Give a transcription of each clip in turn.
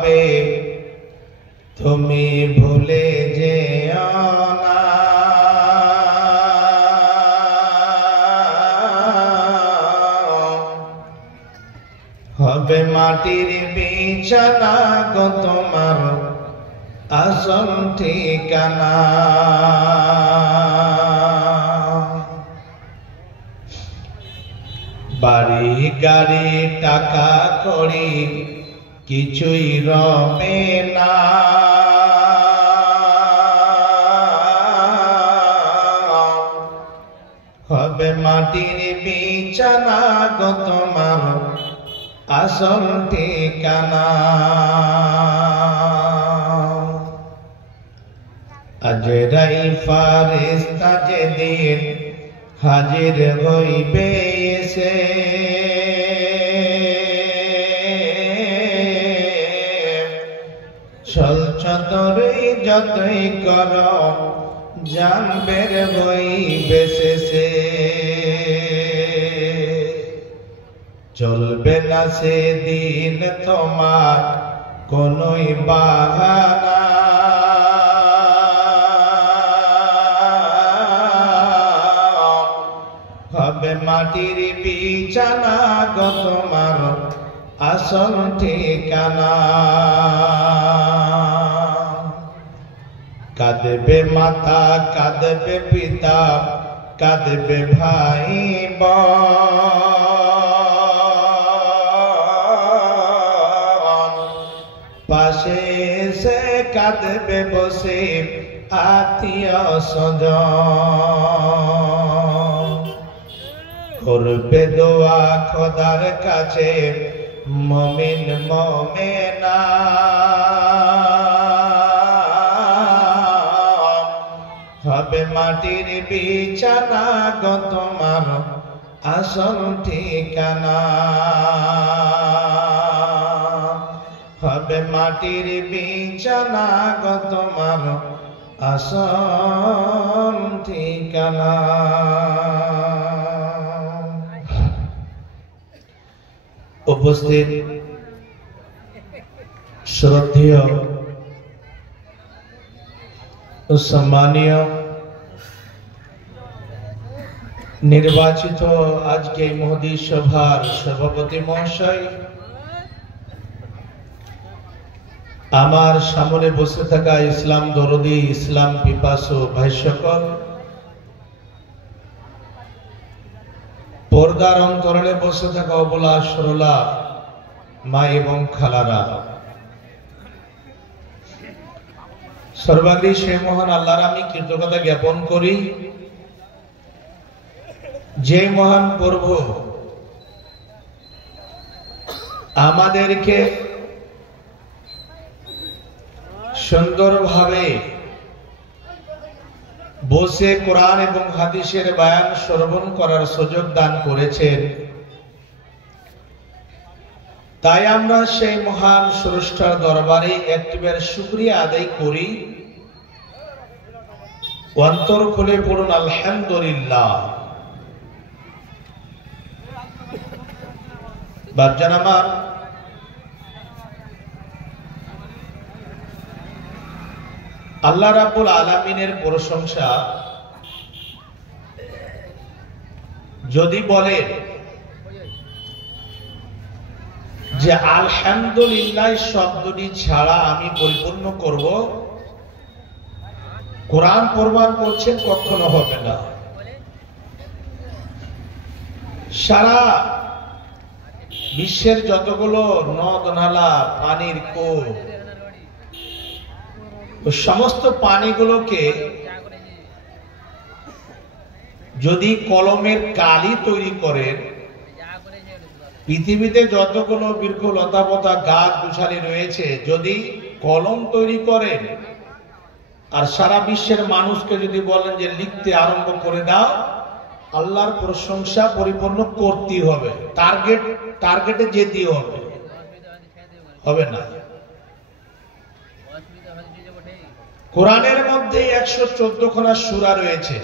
হবে, তুমি ভুলে যেও না। হবে মাটির বিছানা গো তোমার আসল ঠিকানা। বাড়ি গাড়ি টাকা কড়ি কিছুই রবে না, হবে মাটির বিছানা গো তোমার আসল ঠিকানা। আজরাইল ফারেস্তা যেদিন হাজির হইবে এসে, ছল চতরি যতই কর জানবে হইবে শেষে। চলবে না সেদিন তোমার কোনই বাহানা, হবে মাটির বিছানা গো তোমার আসল ঠিকানা। কাঁদবে মাতা, কাঁদবে পিতা, কাঁদবে ভাই বোন, পাশে এসে কাঁদবে বসে আত্মীয় স্বজন। করবে দোয়া খোদার কাছে মুমিন মুমিনা, হবে মাটির বিছানা গো তোমার আসল ঠিকানা। হবে মাটির বিছানা গো তোমার আসল ঠিকানা। উপস্থিত শ্রদ্ধেয় ও সম্মানীয় নির্বাচিত আজকে মহোদী সভার সভাপতি মহাশয়, আমার সামনে বসে থাকা ইসলাম দরদি, ইসলাম পিপাসু ভাই সকল, পর্দার অন্তরালে বসে থাকা অবলা সরলা মা এবং খালারা, সর্বাগ্রী সে মহান আল্লাহর আমি কৃতজ্ঞতা জ্ঞাপন করি, যে মহান প্রভু আমাদেরকে সুন্দরভাবে বসে কোরআন এবং হাদিসের বয়ান শ্রবণ করার সুযোগ দান করেছেন। তাই আমরা সেই মহান স্রষ্টার দরবারে একটিবার শুকরিয়া আদায় করি, অন্তর খুলে পড়ুন আলহামদুলিল্লাহ। বাপজান আমার, আল্লাহ রাব্বুল আলামিনের প্রশংসা যদি বলেন যে আলহামদুলিল্লাহ শব্দটি ছাড়া আমি পরিপূর্ণ করব, কোরআন প্রমাণ করছেন কখনো হবে না। সারা বিশ্বের যতগুলো নদ নালা, পানির কূপ, সমস্ত পানিগুলোকে যদি কলমের কালি তৈরি করেন, পৃথিবীতে যতগুলো বৃক্ষ লতাপাতা গাছ গুছালি রয়েছে যদি কলম তৈরি করেন, আর সারা বিশ্বের মানুষকে যদি বলেন যে লিখতে আরম্ভ করে দাও, আল্লাহর প্রশংসা পরিপূর্ণ করতেই হবে, টার্গেটে যেতেই হবে, হবে না। কোরআনের মধ্যে 114 খানা সূরা রয়েছে।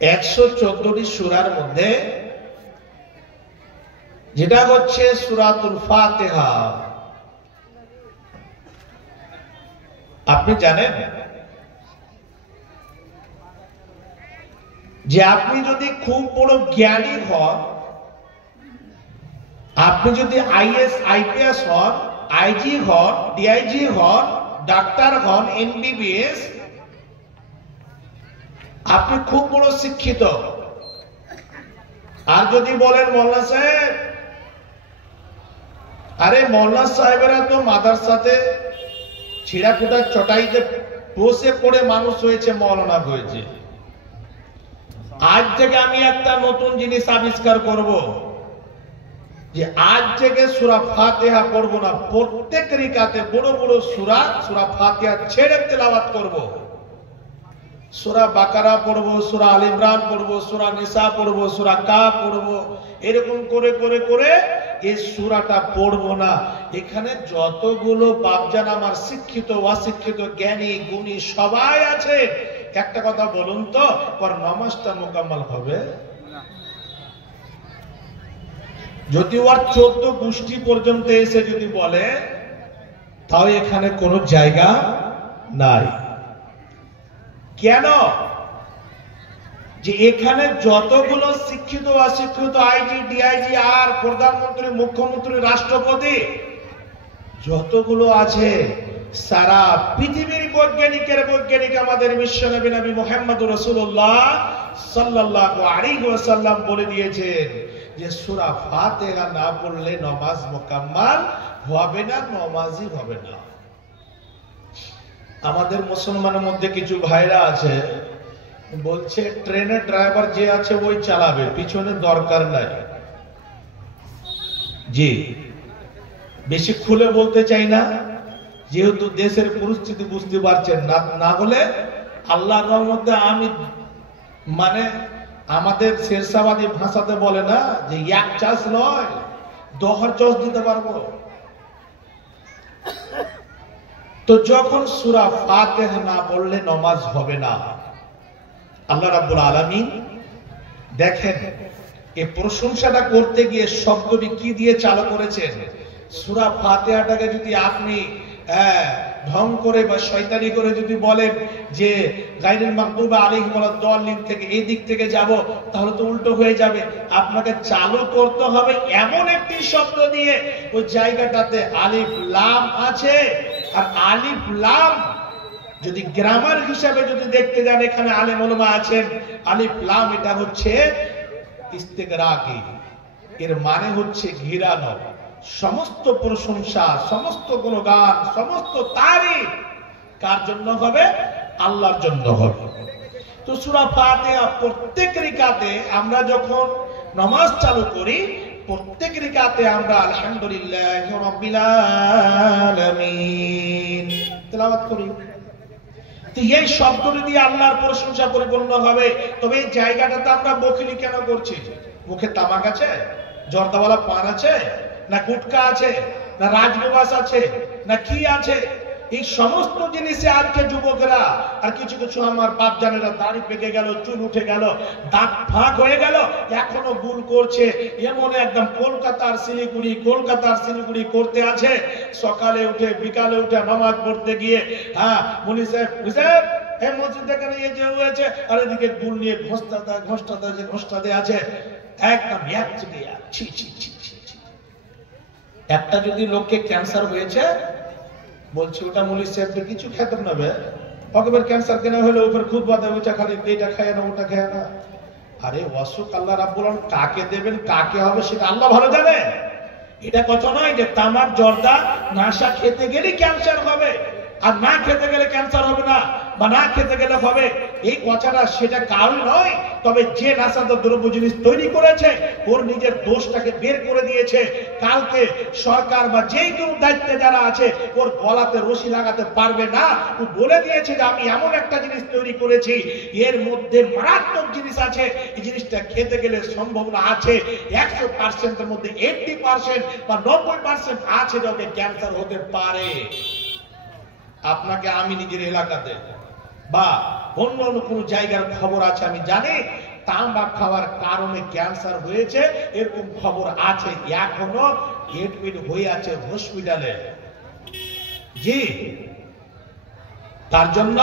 114টি সূরার মধ্যে যেটা হচ্ছে সূরাতুল ফাতিহা, আপনি জানেন যে আপনি যদি খুব বড় জ্ঞানী হন, আপনি যদি আইএস আইপিএস হন, আইজি হন, ডিআইজি হন, ডাক্তার হন, এমবিবিএস, আপনি খুব বড় শিক্ষিত, আর যদি বলেন মৌলানা সাহেব, আরে মৌলানা সাহেবেরা তো মাদ্রাসাতে ছিঁড়াকুটা চটাইতে বসে পড়ে মানুষ হয়েছে, মৌলানা হয়েছে। আজ থেকে আমি একটা নতুন জিনিস আবিষ্কার করব, যে আজ থেকে সূরা ফাতিহা পড়ব না, প্রত্যেক রিকাতে বড় বড় সূরা ফাতিহা ছেড়ে তেলাওয়াত করব। সূরা বাকারা পড়ব, সূরা আল ইমরান পড়ব, সূরা নিসা পড়ব, সূরা কাফ পড়ব, এরকম করে করে করে এই সূরাটা পড়ব না। এখানে যতগুলো বাপজান আমার শিক্ষিত অশিক্ষিত জ্ঞানী গুণী সবাই আছে, একটা কথা বলুন তো, পর নামাজটা মোকাম্মল হবে? যদি ওর 14 গোষ্ঠী পর্যন্ত এসে যদি বলে, তাও এখানে কোনো জায়গা নাই। কেন? যে এখানে যতগুলো শিক্ষিত অশিক্ষিত আইজি ডিআইজি আর প্রধানমন্ত্রী মুখ্যমন্ত্রী রাষ্ট্রপতি যতগুলো আছে, সারা পৃথিবীর বৈজ্ঞানিক আমাদের বিশ্বনবী নবী মুহাম্মদুর রাসূলুল্লাহ সাল্লাল্লাহু আলাইহি ওয়াসাল্লাম বলে দিয়েছেন যে সূরা ফাতিহা না পড়লে নামাজ মুকাম্মাল হবে না, নামাজই হবে না। আমাদের মুসলমানের মধ্যে কিছু ভাইরা আছে বলছে ট্রেনের ড্রাইভার যে আছে ওই চালাবে, পিছনে দরকার নাই। জি, বেশি খুলে বলতে চাই না, যেহেতু দেশের পরিস্থিতি বুঝতে পারছেন না হলে আল্লাহর রহমতে আমি মানে আমাদের শেরশাবাদী ভাষাতে বলে না যে এক চাষ নয় 10 চাষ দিতে পারবো। তো যখন সূরা ফাতিহা না পড়লে নামাজ হবে না। আল্লাহ রাব্বুল আলামিন দেখেন এই প্রশংসাটা করতে গিয়ে শব্দটি কি দিয়ে চালু করেছেন। সূরা ফাতিহাটাকে যদি আপনি ঢং করে বা শয়তানি করে যদি বলেন যে গায়রুল মাগদুবি আলাইহিম ওয়ালাদ-দাল্লিন থেকে এই দিক থেকে যাব, তাহলে তো উল্টো হয়ে যাবে। আপনাকে চালু করতে হবে এমন একটি শব্দ দিয়ে ওই জায়গাটাতে আলিফ লাম আছে। আর আলিফ লাম যদি গ্রামার হিসাবে যদি দেখতে যান, এখানে আলেম উলামা আছেন, আলিফ লাম এটা হচ্ছে ইস্তিগরাকি, এর মানে হচ্ছে ঘিরানো। সমস্ত প্রশংসা, সমস্ত গুণগান, সমস্ত তারিফ কার জন্য হবে? আল্লাহর জন্য হবে। তো সূরা ফাতিহা প্রত্যেক রিকাতে আমরা যখন নামাজ চালু করি, প্রত্যেক রিকাতে আমরা আলহামদুলিল্লাহি রাব্বিল আলামিন তেলাওয়াত করি। তো এই শব্দটি দিয়ে আল্লাহর প্রশংসা পরিপূর্ণ হবে। তবে এই জায়গাটাতে আমরা বখিলি কেন করছি? মুখে তামাক আছে, জর্দাওয়ালা পান আছে, না গুটকা আছে, না রাজনিবাস আছে, না কি আছে? এই সমস্ত জিনিসে আজকে যুবকেরা আর কিছু কিছু আমার বাপ জানেরা দাড়ি পেকে গেল, চুল উঠে গেল, দাঁত ফাঁক হয়ে গেল, এখনো গুল করছে। এমন একদম কলকাতার শিলিগুড়ি করতে আছে। সকালে উঠে বিকালে উঠে নামাজ পড়তে গিয়ে মুনি সাহেব এই মসজিদ এখানে এই যে হয়েছে, আর এদিকে গুল নিয়ে ঘোষটা আছে একদম ছি ছি ছি ছি। একটা যদি লোককে ক্যান্সার হয়েছে, বলছে ওটা মুলি সাহেব কিছু খেতে নেবে, অগবের ক্যান্সার কেন হলে ওপর খুব বাদে ওটা খালি এইটা খায় না ওটা খায় না। আরে অসুখ আল্লাহ রাব্বুল আলামিন কাকে দেবেন কাকে হবে সেটা আল্লাহ ভালো জানে। এটা কথা নয় যে তামাক জর্দা নাশা খেতে গেলে ক্যান্সার হবে আর না খেতে গেলে ক্যান্সার হবে না, বা না খেতে গেলে হবে, এই কথাটা সেটা কারণ নয়। তবে যে নাশাদার দ্রব্য জিনিস তৈরি করেছে ওর নিজের দোষটাকে বের করে দিয়েছে। কালকে সরকার বা যেই কেউ দায়িত্বে যারা আছে ওর গলাতে রশি লাগাতে পারবে না। ও বলে দিয়েছে যে আমি এমন একটা জিনিস তৈরি করেছি এর মধ্যে মারাত্মক জিনিস আছে, এই জিনিসটা খেতে গেলে সম্ভাবনা আছে 100%-এর মধ্যে 80% বা 90% আছে যে ওকে ক্যান্সার হতে পারে। আপনাকে আমি নিজের এলাকাতে বা অন্য অন্য কোন জায়গার খবর আছে আমি জানি, তামাক খাওয়ার কারণে ক্যান্সার হয়েছে এরকম খবর আছে, এখনো এডমিট হয়ে আছে হসপিটালে। জি, তার জন্য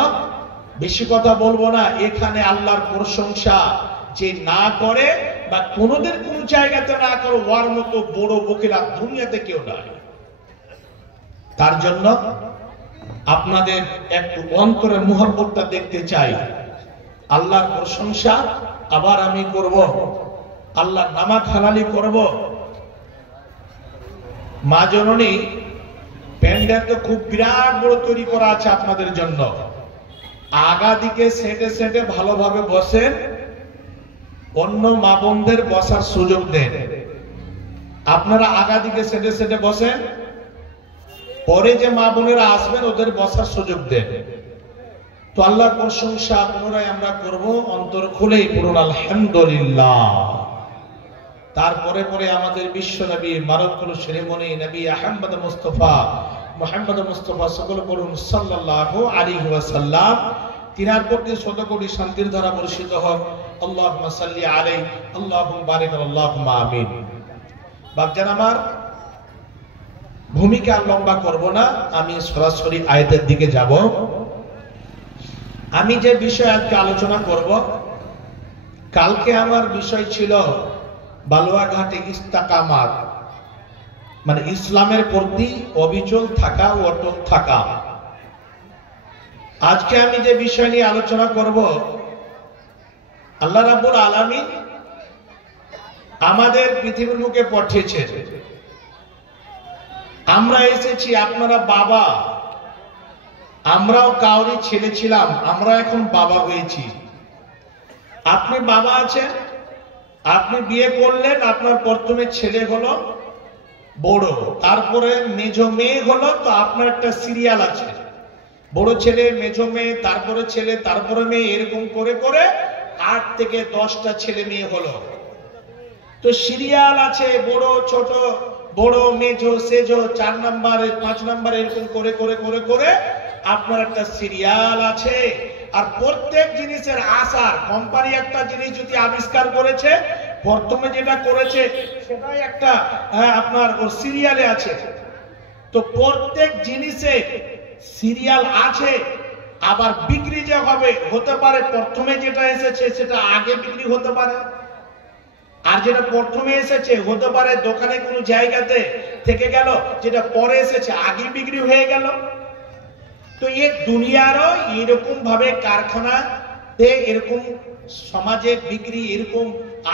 বেশি কথা বলবো না। এখানে আল্লাহর প্রশংসা যে না করে বা কোনোদিন কোন জায়গাতে না করে, ওর মতো বড় বকিরা দুনিয়াতে কেউ নাই। তার জন্য আপনাদের একটু অন্তরের মুহাব্বতটা দেখতে চাই। আল্লাহর প্রশংসা আবার আমি করব, আল্লাহর নামাজ হালালি করব। মা জননী প্যান্ডেল তো খুব বিরাট বড় তৈরি করা আছে আপনাদের জন্য। আগা দিকে সেটে সেটে ভালোভাবে বসেন, অন্য মা বোনদের বসার সুযোগ দেন। আপনারা আগা দিকে সেটে সেটে বসেন, পরে যে মা বোনেরা আসবেন ওদের বসার সুযোগ দেন। তো আল্লাহর প্রশংসা পুনরায় আমরা করব অন্তর খুলেই পড়ুন আলহামদুলিল্লাহ। তারপরে পরে আমাদের বিশ্ব নবী মারকুল শিরোমণি নবী আহমদ মুস্তাফা মুহাম্মদ মুস্তাফা সকল পড়ুন সাল্লাল্লাহু আলাইহি ওয়াসাল্লাম। তিনার প্রতি শত কোটি শান্তির ধারা বর্ষিত হোক। আল্লাহুম্মা সাল্লি আলাইহি আল্লাহুম্মা বারিক আল্লাহুম্মা আমিন। বাপজান আমার, ভূমিকা লম্বা করব না, আমি সরাসরি আয়াতের দিকে যাব। আমি যে বিষয় আজকে আলোচনা করব, কালকে আমার বিষয় ছিল বালুয়াঘাটে ইস্তেকামাত, মানে ইসলামের প্রতি অবিচল থাকা, অটল থাকা। আজকে আমি যে বিষয় নিয়ে আলোচনা করব, আল্লাহ রাব্বুল আলামিন আমাদের পৃথিবীর বুকে পাঠিয়েছেন। আমরা এসেছি, আপনারা বাবা, আমরাও কাউরি ছেলে ছিলাম, আমরা এখন বাবা হয়েছি। আপনি বাবা আছেন, আপনি বিয়ে করলেন, আপনার প্রথমে ছেলে হলো বড়, তারপরে মেজ মেয়ে হলো, তো আপনার একটা সিরিয়াল আছে, বড় ছেলে, মেজ মেয়ে, তারপরে ছেলে, তারপরে মেয়ে, এরকম করে করে 8 থেকে 10টা ছেলে মেয়ে হলো। তো সিরিয়াল আছে, বড় ছোট, বড় মেজ সেজ, 4 নাম্বার 5 নাম্বার, এরকম করে করে করে করে আপনার একটা সিরিয়াল আছে। আর প্রত্যেক জিনিসের আসার, কোম্পানি একটা জিনিস যদি আবিষ্কার করেছে, প্রথমে যেটা করেছে সেটাই একটা আপনার ওর সিরিয়ালে আছে। তো প্রত্যেক জিনিসে সিরিয়াল আছে। আবার বিক্রি যে হবে, হতে পারে প্রথমে যেটা এসেছে সেটা আগে বিক্রি হতে পারে, আর যেটা প্রথমে এসেছে হতে পারে দোকানে কোনো জায়গাতে থেকে গেল, যেটা পরে এসেছে আগে বিক্রি হয়ে গেল। তো এই দুনিয়ারও এরকম ভাবে কারখানাতে, এরকম সমাজে বিক্রি, এরকম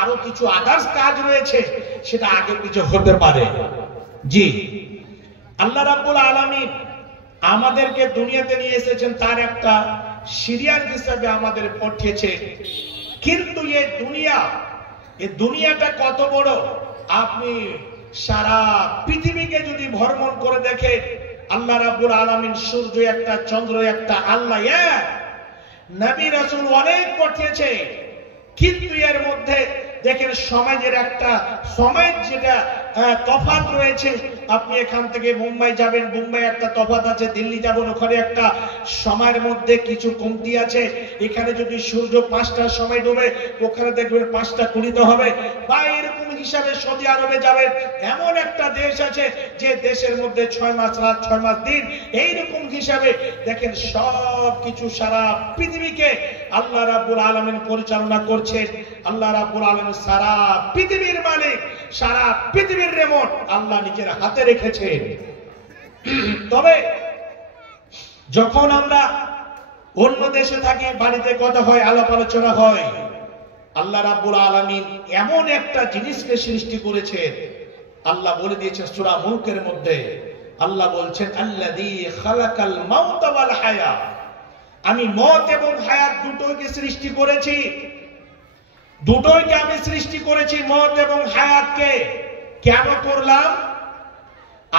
আরো কিছু আদার্স কাজ রয়েছে, সেটা আগে পিছু হতে পারে। জি, আল্লাহ রাব্বুল আলামিন আমাদেরকে দুনিয়াতে নিয়ে এসেছেন, তার একটা সিরিয়াল হিসেবে আমাদের পাঠিয়েছে। কিন্তু এই দুনিয়াটা কত বড়, আপনি সারা পৃথিবীকে যদি ভ্রমণ করে দেখেন, আল্লাহ রাব্বুল আলামিন সূর্য একটা, চন্দ্র একটা, আল্লাহ এক, নবী রাসূল অনেক পাঠিয়েছে। কিন্তু এর মধ্যে দেখেন সমাজের একটা, সমাজ যেটা তফাৎ রয়েছে। আপনি এখান থেকে মুম্বাই যাবেন, মুম্বাই একটা তফাৎ আছে, দিল্লি যাবেন, ওখানে একটা সময়ের মধ্যে কিছু কমতি আছে। এখানে যদি সূর্য 5টার সময় ডুবে, ওখানে দেখবেন 5টা 20 হবে। বা এরকম হিসাবে সৌদি আরবে যাবেন, এমন একটা দেশ আছে যে দেশের মধ্যে 6 মাস রাত 6 মাস দিন, এইরকম হিসাবে দেখেন সব কিছু সারা পৃথিবীকে আল্লাহ রাব্বুল আলামিন পরিচালনা করছেন। আল্লাহ রাব্বুল আলামিন সারা পৃথিবীর মালিক, সারা পৃথিবীর রিমোট আল্লাহ নিজের হাতে রেখেছেন। তবে যখন আমরা অন্য দেশে থাকি, বাড়িতে কথা হয়, আলাপ আলোচনা হয়, আল্লাহ রাব্বুল আলামিন এমন একটা জিনিসকে সৃষ্টি করেছেন। আল্লাহ বলে দিয়েছেন সূরা মুলকের মধ্যে, আল্লাহ বলছেন আল্লাযী খালাকাল মাউতা ওয়াল হায়াত, আমি মত এবং হায়াত দুটোকে সৃষ্টি করেছি। দুটোইকে আমি সৃষ্টি করেছি, মত এবং হায়াতকে। কেন করলাম?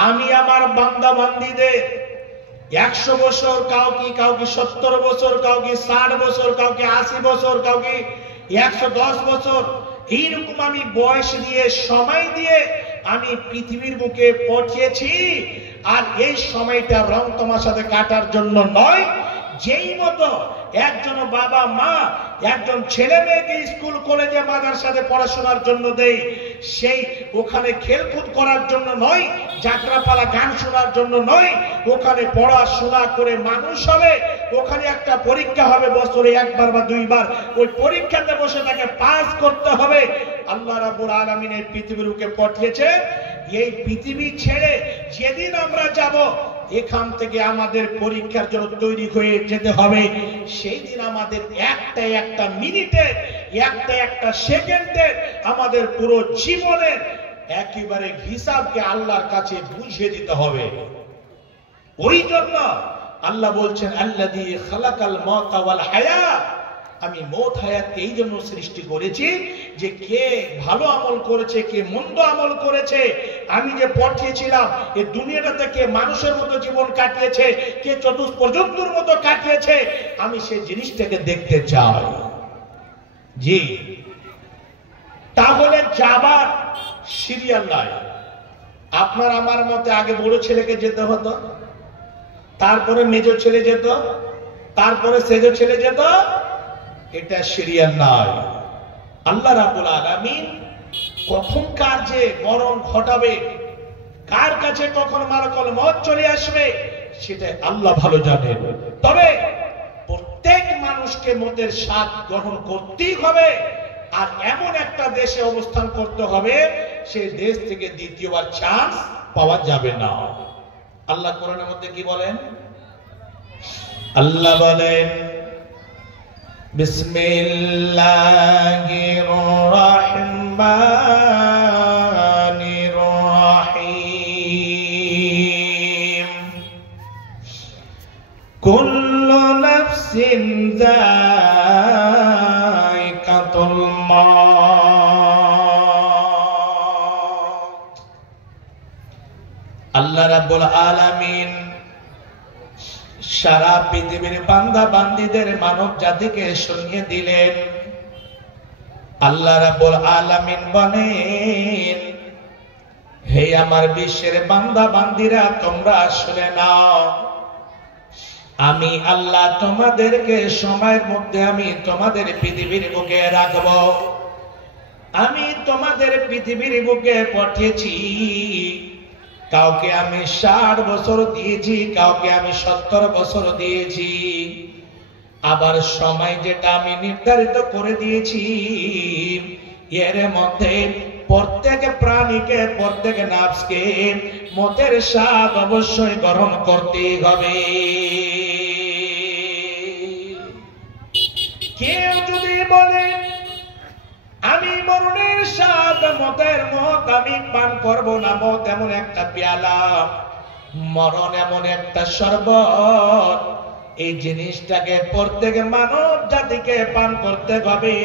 আমি আমার বান্দা বান্দীদের 100 বছর, কাউকে 70 বছর, কাউকে 60 বছর, কাউকে 80 বছর, কাউকে 110 বছর, এইরকম আমি বয়স দিয়ে, সময় দিয়ে আমি পৃথিবীর বুকে পাঠিয়েছি। আর এই সময়টা রং তামাশাতে কাটার জন্য নয়। যেই মতো একজন বাবা মা একজন ছেলে মেয়েকে স্কুল কলেজে মাদ্রাসাতে পড়াশোনার জন্য দেই, সেই ওখানে খেলকুদ করার জন্য নয়, যাত্রাপালা গান শোনার জন্য নয়, ওখানে পড়াশোনা করে মানুষ হবে। ওখানে একটা পরীক্ষা হবে বছরে একবার বা দুইবার, ওই পরীক্ষাতে বসে তাকে পাস করতে হবে। আল্লাহ রাব্বুল আলামিন এই পৃথিবীর বুকে পাঠিয়েছে। এই পৃথিবী ছেড়ে যেদিন আমরা যাব, এখান থেকে আমাদের পরীক্ষার জন্য তৈরি হয়ে যেতে হবে। সেই দিন আমাদের একটা মিনিটের, একটা সেকেন্ডের, আমাদের পুরো জীবনের একেবারে হিসাবকে আল্লাহর কাছে বুঝিয়ে দিতে হবে। ওই জন্য আল্লাহ বলছেন, আল্লাযী খালাকাল মাউতা ওয়াল হায়াত, আমি মওত হায়াতকে এই জন্য সৃষ্টি করেছি যে কে ভালো আমল করেছে, কে মন্দ আমল করেছে, আমি যে পাঠিয়েছিলাম এই দুনিয়াটাতে কে মানুষের মতো জীবন কাটিয়েছে, কে চতুষ্পর্যন্তর মতো কাটিয়েছে, আমি সেই জিনিসটাকে দেখতে চাই। জি, তাহলে যাবার সিরিয়াল নাই। আপনার আমার মতে আগে বড় ছেলেকে যেতে হতো, তারপরে মেজর ছেলে যেত, তারপরে সেজো ছেলে যেত। এটা সিরিয়াল নাই। আল্লাহ রাব্বুল আলামিন কখন কার যে মরণ ঘটাবে, কার কাছে কখন মালাকুল মউত চলে আসবে, সেটা আল্লাহ ভালো জানেন। তবে প্রত্যেক মানুষকে মতের স্বাদ গ্রহণ করতেই হবে, আর এমন একটা দেশে অবস্থান করতে হবে সেই দেশ থেকে দ্বিতীয়বার চান্স পাওয়া যাবে না। আল্লাহ কোরআনের মধ্যে কি বলেন? আল্লাহ বলেন, বিসমিল্লাহির রহমানির রহিম, কুল্লু নাফসিন যায়িকাতুল মাউত। আল্লাহ রাব্বুল আলামিন সারা পৃথিবীর বান্দা বান্দীদের মানব জাতিকে শুনিয়ে দিলেন। আল্লাহ রাব্বুল আলামিন বলেন, হে আমার বিশ্বের বান্দা বান্দীরা, তোমরা শুনে নাও, আমি আল্লাহ তোমাদেরকে সময়ের মধ্যে আমি তোমাদের পৃথিবীর বুকে রাখব। আমি তোমাদের পৃথিবীর বুকে পাঠিয়েছি। কাউকে আমি 60 বছর দিয়েছি, কাউকে আমি 70 বছর দিয়েছি। আবার সময় যেটা আমি নির্ধারিত করে দিয়েছি, এর মধ্যে প্রত্যেক প্রাণীকে, প্রত্যেক নাফসকে মতের স্বাদ অবশ্যই গ্রহণ করতে হবে। কেউ যদি বলে আমি মরণের স্বাদ, মতের মত আমি পান করব না, মত এমন একটা পেয়ালা, মরণ এমন একটা শরবত, এই জিনিসটাকে প্রত্যেক মানব জাতিকে পান করতে হবে,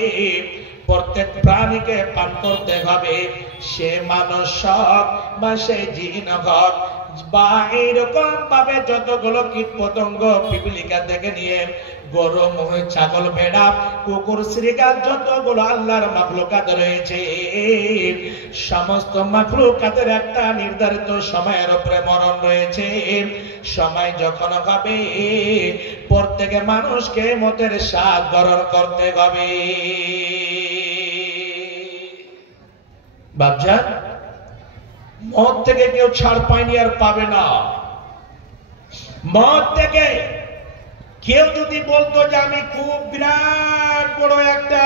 প্রত্যেক প্রাণীকে পান করতে হবে। সে মানুষ হোক বা সে জিন হোক বা এইরকম ভাবে যতগুলো কীট পতঙ্গ পিপিলিকা থেকে নিয়ে গরু, মহিষ, ছাগল, ভেড়া, কুকুর, শ্রীগাল, যতগুলো আল্লাহর মাখলুকাত রয়েছে, সমস্ত মাখলুকাতের একটা নির্ধারিত সময়ের উপরে মরণ রয়েছে। সময় যখন হবে প্রত্যেক মানুষকে মতের স্বাদ গ্রহণ করতে হবে। বাপজান, মত থেকে কেউ ছাড় পায়নি আর পাবে না। মত থেকে কেউ যদি বলতো যে আমি খুব বিরাট বড় একটা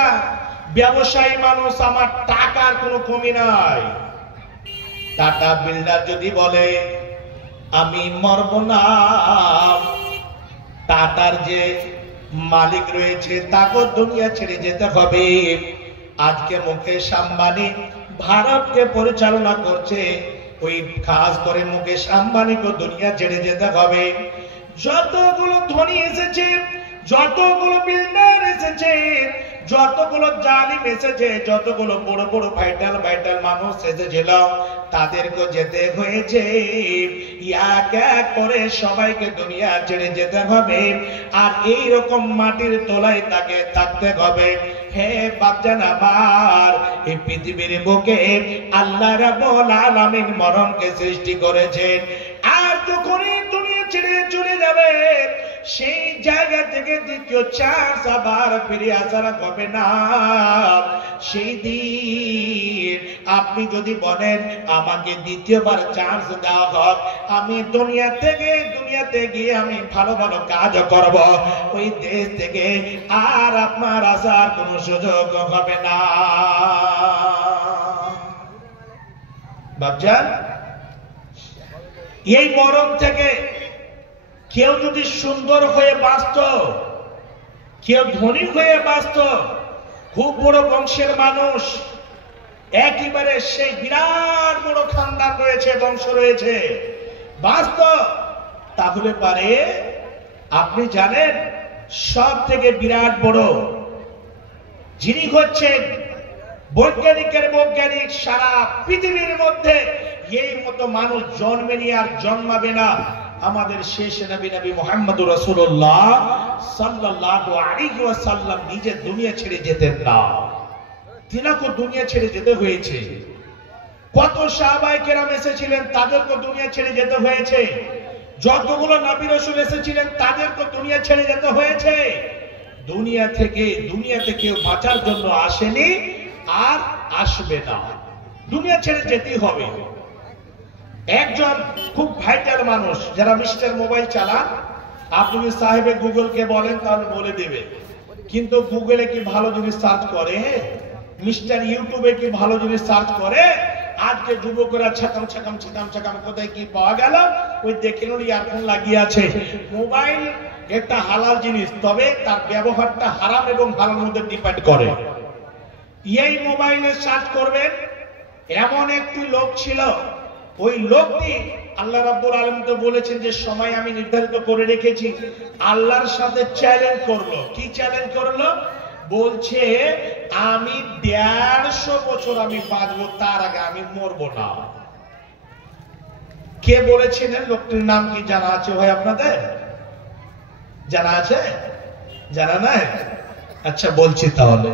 ব্যবসায়ী মানুষ, আমার টাকার কোনো কমি নাই, টাটা বিল্ডার যদি বলে আমি মরব না, টাটার যে মালিক রয়েছে তাকে দুনিয়া ছেড়ে যেতে হবে। আজকে মুকেশ আম্বানি ভারতকে পরিচালনা করছে, ওই খাস করে মুকেশ আম্বানিকে দুনিয়া ছেড়ে যেতে হবে। যতগুলো ধনী এসেছে, যতগুলো বিল্ডার এসেছে, যতগুলো জালিম এসেছে, যতগুলো বড় বড় ভাইটাল মানুষ এসেছিল, তাদেরকে যেতে হয়েছে। এক এক করে সবাইকে দুনিয়া ছেড়ে যেতে হবে, আর এইরকম মাটির তলায় তাকে থাকতে হবে। হে বাপজান আমার, এই পৃথিবীর বুকে আল্লাহ রাব্বুল আলামিন মরণকে সৃষ্টি করেছেন। আর যখনই দুনিয়া ছেড়ে চলে যাবে, সেই জায়গায় দুনিয়া থেকে দ্বিতীয় চান্স আবার ফিরে আসার হবে না। সেই দিন আপনি যদি বলেন আমাকে দ্বিতীয়বার চান্স দেওয়া হোক, আমি দুনিয়াতে গিয়ে আমি ভালো ভালো কাজ করব, ওই দেশ থেকে আর আপনার আসার কোনো সুযোগ হবে না। বাপজান, এই মরণ থেকে কেউ যদি সুন্দর হয়ে বাঁচত, কেউ ধনী হয়ে বাঁচত, খুব বড় বংশের মানুষ, একেবারে সেই বিরাট বড় খানদান রয়েছে, বংশ রয়েছে, বাঁচত, তাহলে পারে আপনি জানেন সব থেকে বিরাট বড় যিনি হচ্ছেন বৈজ্ঞানিকের বৈজ্ঞানিক, সারা পৃথিবীর মধ্যে এই মতো মানুষ জন্মেনি আর জন্মাবে না। আমাদের শেষ নবী মুহাম্মদুর রাসূলুল্লাহ সাল্লাল্লাহু আলাইহি ওয়াসাল্লাম নিজে দুনিয়া ছেড়ে যেতেন না, তিনাকে দুনিয়া ছেড়ে যেতে হয়েছে। কত সাহাবায়ে কেরাম এসেছিলেন, তাদেরকে দুনিয়া ছেড়ে যেতে হয়েছে। যতগুলো নবী রাসূল এসেছিলেন, তাদেরকে দুনিয়া ছেড়ে যেতে হয়েছে। দুনিয়াতে কেউ বাঁচার জন্য আসেনি আর আসবে না, দুনিয়া ছেড়ে যেতেই হবে। একজন খুব ভাইটাল মানুষ, যারা মিস্টার মোবাইল চালান, আপনি সাহেবে গুগলকে বলেন তাহলে বলে দেবে, কিন্তু গুগলে কি ভালো জিনিস সার্চ করে? মিস্টার ইউটিউবে কি ভালো জিনিস সার্চ করে? আজকে যুবকরা ছাকাম কোথায় কি পাওয়া গেল, ওই দেখে নিন ইয়ারফোন লাগিয়ে আছে। মোবাইল একটা হালাল জিনিস, তবে তার ব্যবহারটা হারাম এবং হালাল মধ্যে ডিপেন্ড করে। এই মোবাইলে সার্চ করবেন, এমন একটি লোক ছিল, ওই লোকটি আল্লাহ রাব্বুল আলামিন তো বলেছেন যে সময় আমি নির্ধারিত করে রেখেছি, আল্লাহর সাথে চ্যালেঞ্জ করলো। কি চ্যালেঞ্জ করলো? বলছে আমি 150 বছর আমি বাঁচবো, তার আগে আমি মরবো না। কে বলেছিলেন? লোকটির নাম কি জানা আছে ভাই আপনাদের? জানা আছে? জানা নাই? আচ্ছা বলছি তাহলে,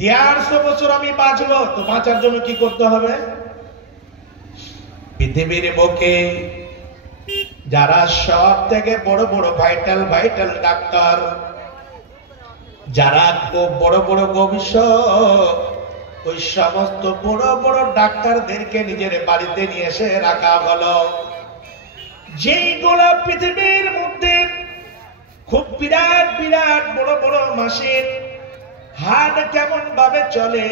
150 বছর আমি বাঁচবো, তো বাঁচার জন্য কি করতে হবে? পৃথিবীর বুকে যারা সব থেকে বড় বড় ভাইটাল ডাক্তার, যারা খুব বড় বড় গবেষক, ওই সমস্ত বড় বড় ডাক্তারদেরকে নিজের বাড়িতে নিয়ে এসে রাখা হলো। যেইগুলো পৃথিবীর মধ্যে খুব বিরাট বিরাট বড় বড় মেশিন, হার্ট কেমন ভাবে চলে,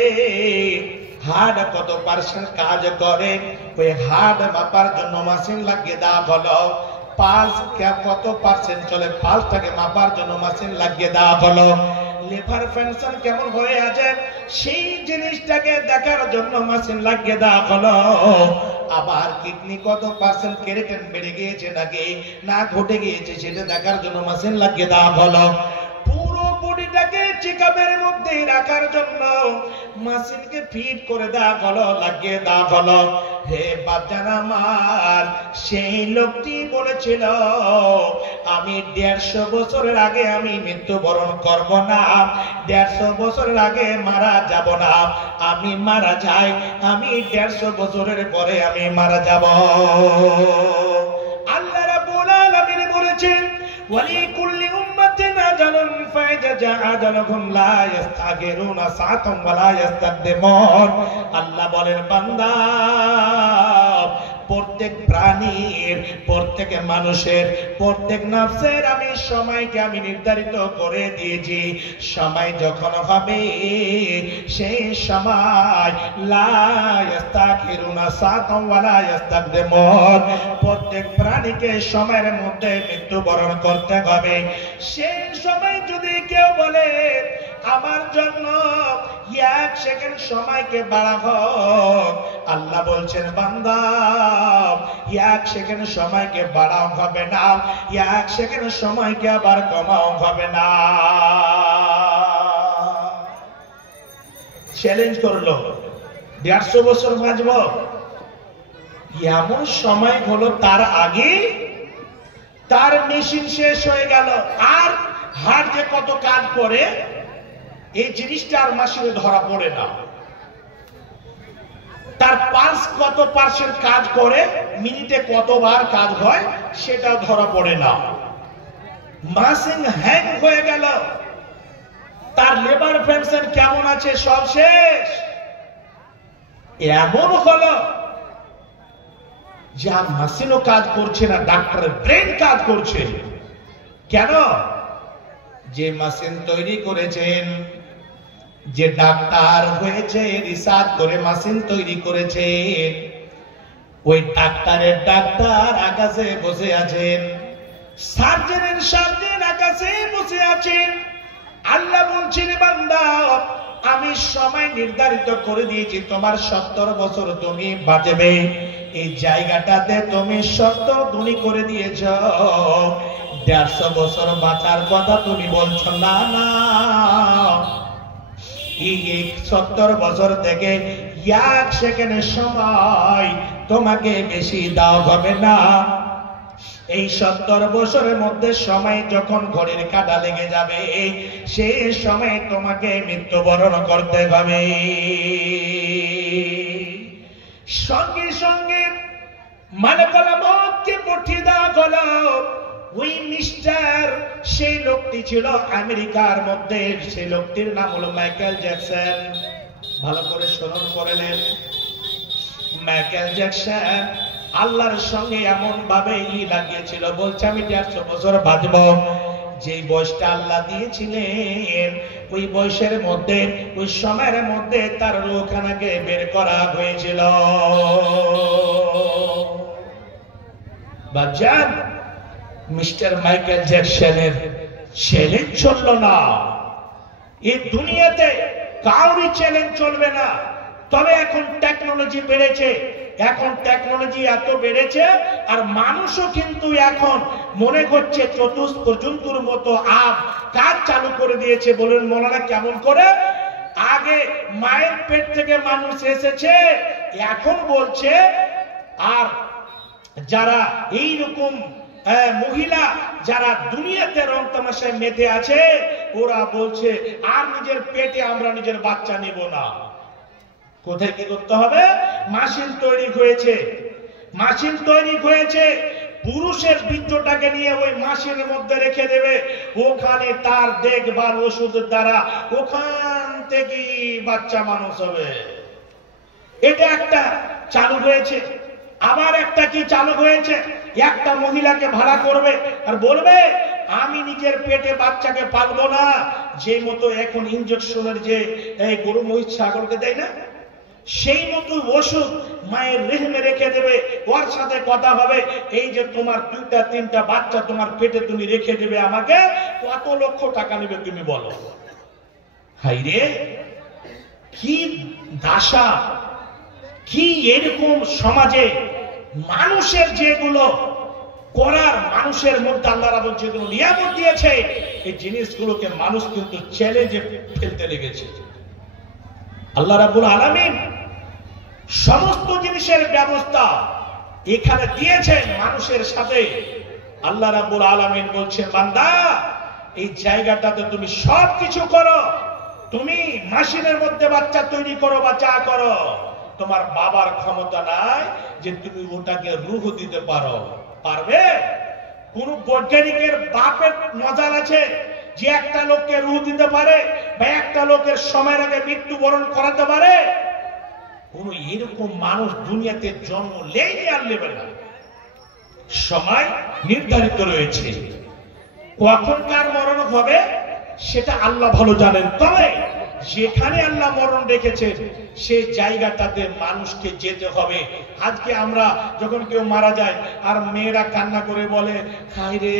হার্ট কত পার্সেন্ট কাজ করে, ওই হার্ট মাপার জন্য মেশিন লাগিয়ে দেওয়া হলো। পালস কত পার্সেন্ট চলে, পালসটাকে মাপার জন্য মেশিন লাগিয়ে দেওয়া হলো। লিভার ফাংশন কেমন হয়ে আছে, সেই জিনিসটাকে দেখার জন্য মেশিন লাগিয়ে দেওয়া হলো। আবার কিডনি কত পার্সেন্ট কেরাটিন বেড়ে গিয়েছে নাকি না ঘটে গিয়েছে, সেটা দেখার জন্য মেশিন লাগিয়ে দেওয়া হলো। পুরো বডিটাকে চেকআপের মধ্যে রাখার জন্য মেশিনকে ফিট করে দেওয়া হলো, লাগিয়ে দেওয়া হলো। হে বাপজান আমার, সেই লোকটি বলেছিল আমি 150 বছরের আগে আমি মৃত্যুবরণ করব না, 150 বছরের আগে মারা যাব না। আমি মারা যাই, আমি 150 বছরের পরে আমি মারা যাব। আল্লাহ রাব্বুল আলামিন বলেছেন ওয়ালিকুল্লি উম্মাতিন আজালুন ফাইজা জাআ আজালুহুম লা ইস্তাগিরুনা সাআতাম ওয়া লা ইস্তাকদিমুন। আল্লাহ বলেন বান্দা, প্রত্যেক প্রাণীর, প্রত্যেক মানুষের, প্রত্যেক নফসের আমি সময়কে আমি নির্ধারিত করে দিয়েছি। সময় যখন হবে সেই সময় লা ইস্তাগিরুনা সাআতাম ওয়া লা ইস্তাকদিমুন, প্রত্যেক প্রাণীকে সময়ের মধ্যে মৃত্যুবরণ করতে হবে। সেই সময় যদি কেউ বলে আমার জন্য 1 সেকেন্ড সময়কে বাড়া হোক, আল্লাহ বলছেন বান্দা 1 সেকেন্ড সময়কে বাড়াও হবে না, 1 সেকেন্ড সময়কে আবার কমাও হবে না। চ্যালেঞ্জ করলো 150 বছর বাঁচব, এমন সময় হলো তার আগে তার মেশিন শেষ হয়ে গেল। আর হার্ট যে কত কাজ করে এই জিনিসটা আর মেশিনে ধরা পড়ে না। তার পালস কত পার্সেন্ট কাজ করে, মিনিটে কতবার কাজ হয় সেটাও ধরা পড়ে না। মাসিং হ্যাং হয়ে গেল, তার লেবার পেনশন কেমন আছে সব শেষ। এমন হলো যে আর মেশিনও কাজ করছে না, ডাক্তারের ব্রেন কাজ করছে। কেন? যে মেশিন তৈরি করেছেন, যে ডাক্তার হয়েছে, রিসার্চ করে মেশিন তৈরি করেছে, ওই ডাক্তারের ডাক্তার আকাশে বসে আছেন, সার্জনের সার্জন আকাশে বসে আছেন। আল্লাহ বলছেন, বান্দা আমি সময় নির্ধারিত করে দিয়েছি, তোমার 70 বছর তুমি বাঁচবে। এই জায়গাটাতে তুমি 70 গুণী করে দিয়েছ, 150 বছর বাঁচার কথা তুমি বলছো না। না, এই 70 বছর থেকে 1 সেকেন্ডের সময় তোমাকে বেশি দেওয়া হবে না। এই 70 বছরের মধ্যে সময় যখন ঘড়ির কাঁটা লেগে যাবে, সেই সময় তোমাকে মৃত্যুবরণ করতে হবে। সঙ্গে সঙ্গে মালাকুল মউতকে পাঠিয়ে দেওয়া হলো। ওই মিস্টার, সেই লোকটি ছিল আমেরিকার মধ্যে, সেই লোকটির নাম হলো মাইকেল জ্যাকসন। ভালো করে স্মরণ করলেন, মাইকেল জ্যাকসন আল্লাহর সঙ্গে এমন ভাবে লাগিয়েছিল, বলছে আমি 150 বছর বাঁচব। যে বয়সটা আল্লাহ দিয়েছিলেন, ওই বয়সের মধ্যে, ওই সময়ের মধ্যে তার রূহখানাকে বের করা হয়েছিল। বাজান, মিস্টার মাইকেল জ্যাকসনের চ্যালেঞ্জ চলল না। এই দুনিয়াতে কাউরি চ্যালেঞ্জ চলবে না। তবে এখন টেকনোলজি বেড়েছে, এখন টেকনোলজি এত বেড়েছে, আর মানুষও কিন্তু এখন মনে করছে চতুষ্প জন্তুর মতো কাজ চালু করে দিয়েছে। বলুন মৌলানা কেমন করে? আগে মায়ের পেট থেকে মানুষ এসেছে, এখন বলছে, আর যারা এইরকম মহিলা যারা দুনিয়াতে রং তামাশায় মেতে আছে, ওরা বলছে আর নিজের পেটে আমরা নিজের বাচ্চা নেব না। কোথায় কি করতে হবে? মেশিন তৈরি হয়েছে, মেশিন তৈরি হয়েছে, পুরুষের বীর্যটাকে নিয়ে ওই মেশিনের মধ্যে রেখে দেবে, ওখানে তার দেখভাল ওষুধের দ্বারা ওখান থেকে বাচ্চা মানুষ হবে। এটা একটা চালু হয়েছে। আবার একটা কি চালু হয়েছে, একটা মহিলাকে ভাড়া করবে আর বলবে আমি নিজের পেটে বাচ্চাকে পালবো না। যে মতো এখন ইনজেকশনের যে গরু মহিষ ছাগলকে দেয় না, সেই মতো ওষুধ মায়ের রেহমে রেখে দেবে, ওর সাথে কথা হবে, এই যে তোমার 2-3টা বাচ্চা তোমার পেটে তুমি রেখে দেবে, আমাকে কত লক্ষ টাকা নেবে তুমি বলো। হাই রে, কি দাসা, কি এরকম সমাজে মানুষের যেগুলো করার, মানুষের মধ্যে আল্লাহর বলছে যেগুলো নিয়ামত দিয়েছে, এই জিনিসগুলোকে মানুষ কিন্তু চ্যালেঞ্জে ফেলতে লেগেছে। আল্লাহ রাব্বুল আলামিন সমস্ত জিনিসের ব্যবস্থা এখানে দিয়েছেন মানুষের সাথে। আল্লাহ রাব্বুল আলামিন বলছে, বান্দা এই জায়গাটাতে তুমি সব কিছু করো, তুমি মেশিনের মধ্যে বাচ্চা তৈরি করো বা যা করো, তোমার বাবার ক্ষমতা নাই যে তুমি ওটাকে রূহ দিতে পারো। পারবে? কোন বৈজ্ঞানিকের বাপের নজর আছে যে একটা লোককে রূহ দিতে পারে বা একটা লোকের সময়ের আগে মৃত্যুবরণ করাতে পারে? কোন এরকম মানুষ দুনিয়াতে জন্ম লেই আর নেবে না। সময় নির্ধারিত রয়েছে, কখন কার মরণ হবে সেটা আল্লাহ ভালো জানেন। তবে যেখানে আল্লাহ মরণ রেখেছে সেই জায়গাটাতে মানুষকে যেতে হবে। আজকে আমরা যখন কেউ মারা যায় আর মেয়েরা কান্না করে বলে, হাই রে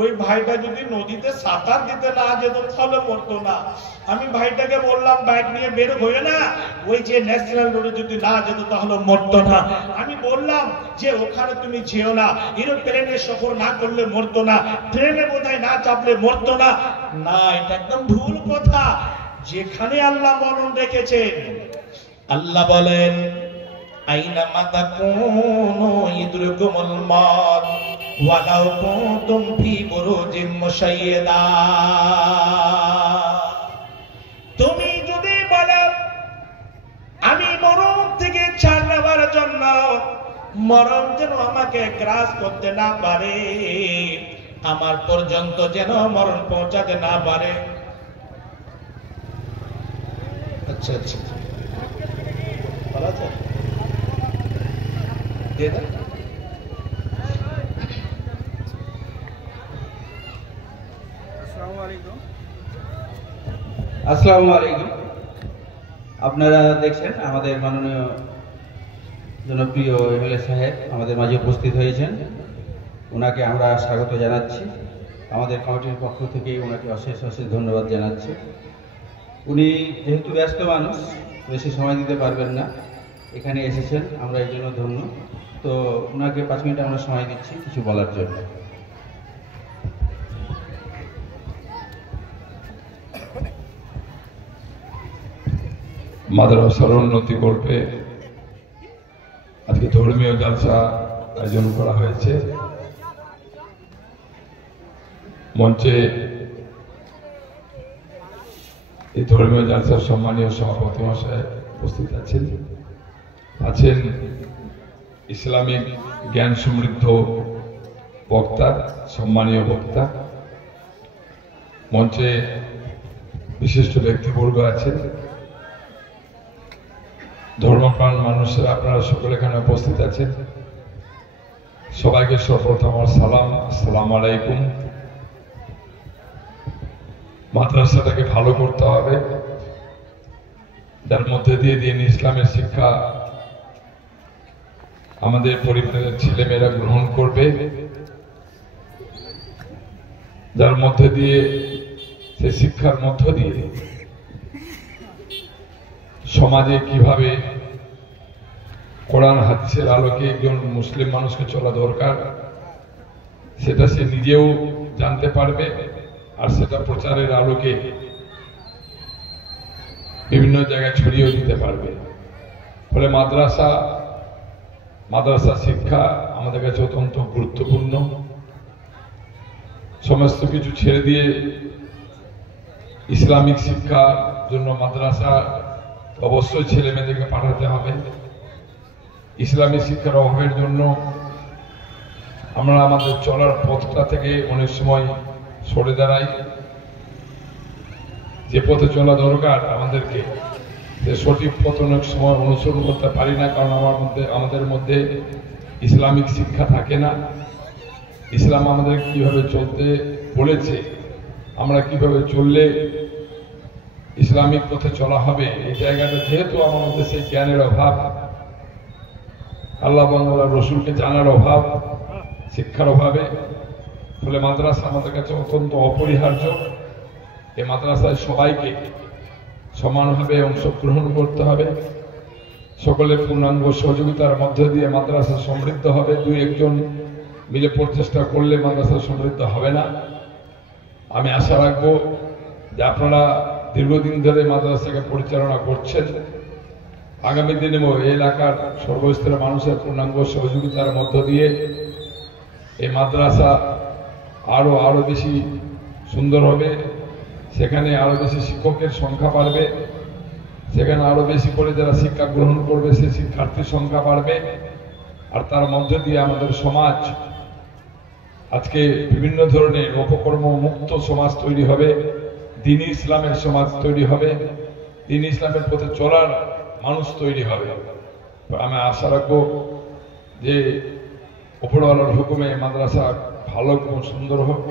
ওই ভাইটা যদি নদীতে সাঁতার দিতে না যেত তাহলে মরতো না। আমি ভাইটাকে বললাম বাইক নিয়ে বের হয়ে না, ওই যে ন্যাশনাল রোডে যদি না যেত তাহলে মরতো না। আমি বললাম যে ওখানে তুমি যেও না, এরোপ্লেনে সফর না করলে মরতো না, ট্রেনে বোধহয় না চাপলে মরতো না। না, এটা একদম ভুল কথা। যেখানে আল্লাহ মরণ রেখেছেন, আল্লাহ বলেন আইনামা তাকুনু ইদরিকুমুল মাউত ওয়ালাউ কুনতুম ফি বুরুজিন মুশাইয়্যাদা। তুমি যদি বলো আমি মরণ থেকে ছাড় নেওয়ার জন্য, মরণ যেন আমাকে গ্রাস করতে না পারে, আমার পর্যন্ত যেন মরণ পৌঁছাতে না পারে। আচ্ছা আচ্ছা ভালো আছে দিয়ে দেন। আসসালামু আলাইকুম। আপনারা দেখছেন আমাদের মাননীয় জনপ্রিয় এমএলএ সাহেব আমাদের মাঝে উপস্থিত হয়েছেন। ওনাকে আমরা স্বাগত জানাচ্ছি। আমাদের কমিটির পক্ষ থেকে ওনাকে অশেষ অশেষ ধন্যবাদ জানাচ্ছি। উনি যেহেতু ব্যস্ত মানুষ, বেশি সময় দিতে পারবেন না, এখানে এসেছেন, আমরা এই জন্য ধন্য। তো ওনাকে 5 মিনিট আমরা সময় দিচ্ছি কিছু বলার জন্য। মাদ্রাসার উন্নতি করবে আজকে ধর্মীয় জলসা আয়োজন করা হয়েছে। মঞ্চে এই ধর্মীয় জলসার সম্মানীয় সভাপতি মহাশয় উপস্থিত আছেন ইসলামিক জ্ঞান সমৃদ্ধ বক্তা, সম্মানীয় বক্তা। মঞ্চে বিশিষ্ট ব্যক্তিবর্গ আছেন, ধর্মপ্রাণ মানুষেরা আপনারা সকলে এখানে উপস্থিত আছেন। সবাইকে সর্বপ্রথম আমার সালাম, আসসালামু আলাইকুম। মাদ্রাসাটাকে ভালো করতে হবে, যার মধ্যে দিয়ে দিন ইসলামের শিক্ষা আমাদের পরিবারের ছেলেমেয়েরা গ্রহণ করবে, যার মধ্যে দিয়ে সে শিক্ষার মধ্য দিয়ে সমাজে কিভাবে কোরআন হাদিসের আলোকে একজন মুসলিম মানুষকে চলা দরকার সেটা সে নিজেও জানতে পারবে, আর সেটা প্রচারের আলোকে বিভিন্ন জায়গায় ছড়িয়েও দিতে পারবে। ফলে মাদ্রাসা শিক্ষা আমাদের কাছে অত্যন্ত গুরুত্বপূর্ণ। সমস্ত কিছু ছেড়ে দিয়ে ইসলামিক শিক্ষার জন্য মাদ্রাসা অবশ্যই ছেলে মেয়েদেরকে পাঠাতে হবে। ইসলামী শিক্ষার অভাবের জন্য আমরা আমাদের চলার পথটা থেকে অনেক সময় সরে দাঁড়াই। যে পথে চলা দরকার আমাদেরকে, সে সঠিক পথ অনেক সময় অনুসরণ করতে পারি না, কারণ আমাদের মধ্যে ইসলামিক শিক্ষা থাকে না। ইসলাম আমাদের কিভাবে চলতে বলেছে, আমরা কিভাবে চললে ইসলামিক পথে চলা হবে, এই জায়গাটা যেহেতু আমার মধ্যে সেই জ্ঞানের অভাব, আল্লাহ বাংলা রসুলকে জানার অভাব, শিক্ষার অভাবে, ফলে মাদ্রাসা আমাদের কাছে অত্যন্ত অপরিহার্য। এই মাদ্রাসায় সবাইকে সমানভাবে অংশগ্রহণ করতে হবে। সকলের পূর্ণাঙ্গ সহযোগিতার মধ্যে দিয়ে মাদ্রাসা সমৃদ্ধ হবে। 2-1 মিলে প্রচেষ্টা করলে মাদ্রাসা সমৃদ্ধ হবে না। আমি আশা রাখবো যে আপনারা দীর্ঘদিন ধরে মাদ্রাসাকে পরিচালনা করছেন, আগামী দিনেও এই এলাকার সর্বস্তরের মানুষের পূর্ণাঙ্গ সহযোগিতার মধ্য দিয়ে এই মাদ্রাসা আরো বেশি সুন্দর হবে। সেখানে আরো বেশি শিক্ষকের সংখ্যা বাড়বে, সেখানে আরো বেশি করে যারা শিক্ষা গ্রহণ করবে সে শিক্ষার্থীর সংখ্যা বাড়বে। আর তার মধ্যে দিয়ে আমাদের সমাজ আজকে বিভিন্ন ধরনের অপকর্ম মুক্ত সমাজ তৈরি হবে, দ্বীনি ইসলামের সমাজ তৈরি হবে, দ্বীনি ইসলামের পথে চলার মানুষ তৈরি হবে। আমি আশা রাখবো যে উপরওয়ালার হুকুমে মাদ্রাসা ভালো এবং সুন্দর হোক,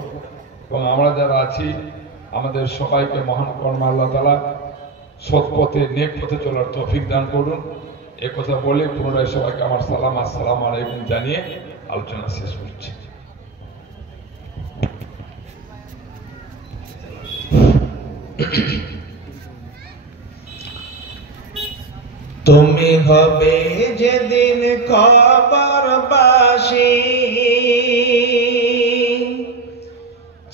এবং আমরা যারা আছি আমাদের সবাইকে মহান কর্ম আল্লাহ তাআলা সৎ পথে নেক পথে চলার তৌফিক দান করুন। এ কথা বলে পুনরায় সবাইকে আমার সালাম, আসসালামু আলাইকুম জানিয়ে আলোচনা শেষ করছি। তুমি হবে যেদিন কবরবাসী,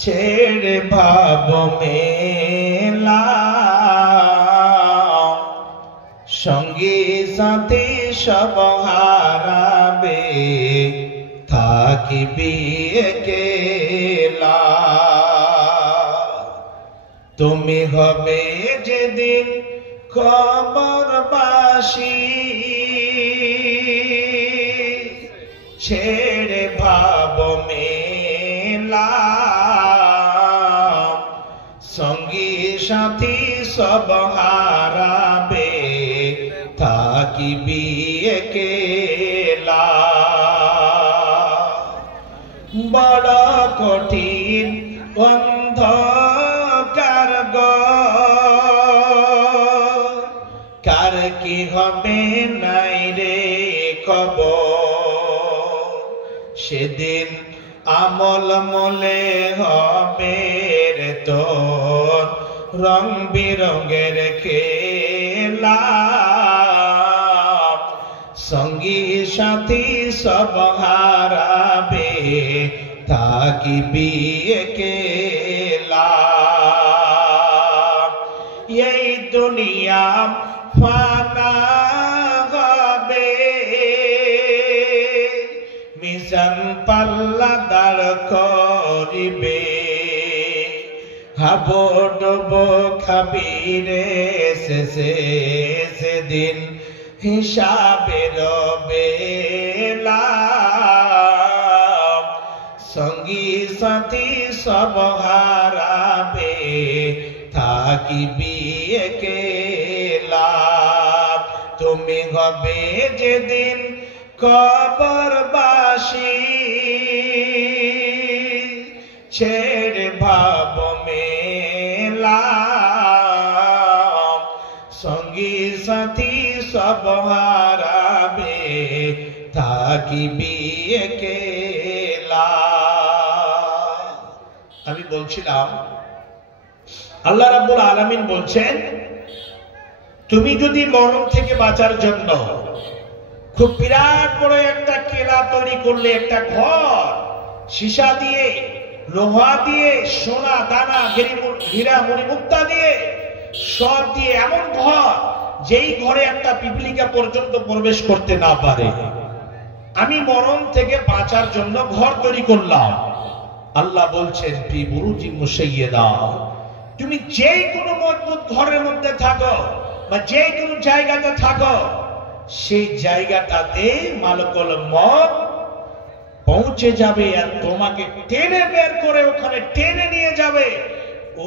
ছেড়ে ভাব মেলা, সঙ্গী সাথী সব হারাবে, থাকিবি একেলা। তুমি হবে যেদিন কবরবাসী, ছেড়ে ভাব মেলা, সাথী সব হারাবে, থাকিবি একেলা। বড় কঠিন অন্ধকার কার কি হবে নাই রে খবর, সেদিন আমল মলে হবে রে তোর রং বিরঙের খেলা। সঙ্গী সাথী সব হারাবে, থাকিবি একেলা। এই দুনিয়া ফানা হবে, মিজান পাল্লা দাঁড় করিবে। হাবো ডুবো খাবিরে শেষে, সেদিন হিসাবের বেলা। সঙ্গী সাথী সব হারাবে, থাকিবি একেলা। তুমি হবে যেদিন কবরবাসী, ছেড়ে ভাব মেলা। সঙ্গী সাথী সব হারাবে, থাকিবি একেলা। আমি বলছিলাম আল্লাহ রাব্বুল আলামিন বলছেন, তুমি যদি মরণ থেকে বাঁচার জন্য খুব বিরাট বড় একটা কেলা তৈরি করলে, একটা ঘর সীসা দিয়ে, লোহা দিয়ে, সোনা দানা হীরা মণি মুক্তা দিয়ে, সব দিয়ে এমন ঘর যেই ঘরে একটা পিপিলিকা পর্যন্ত প্রবেশ করতে না পারে, আমি মরণ থেকে বাঁচার জন্য ঘর তৈরি করলাম। আল্লাহ বলছেন ফি বুরুজিন মুশাইয়্যাদা, তুমি যে কোনো মজবুত ঘরের মধ্যে থাকো বা যে কোনো জায়গাতে থাকো, সেই জায়গাটাতে মালাকুল মউত পৌঁছে যাবে আর তোমাকে টেনে বের করে ওখানে টেনে নিয়ে যাবে।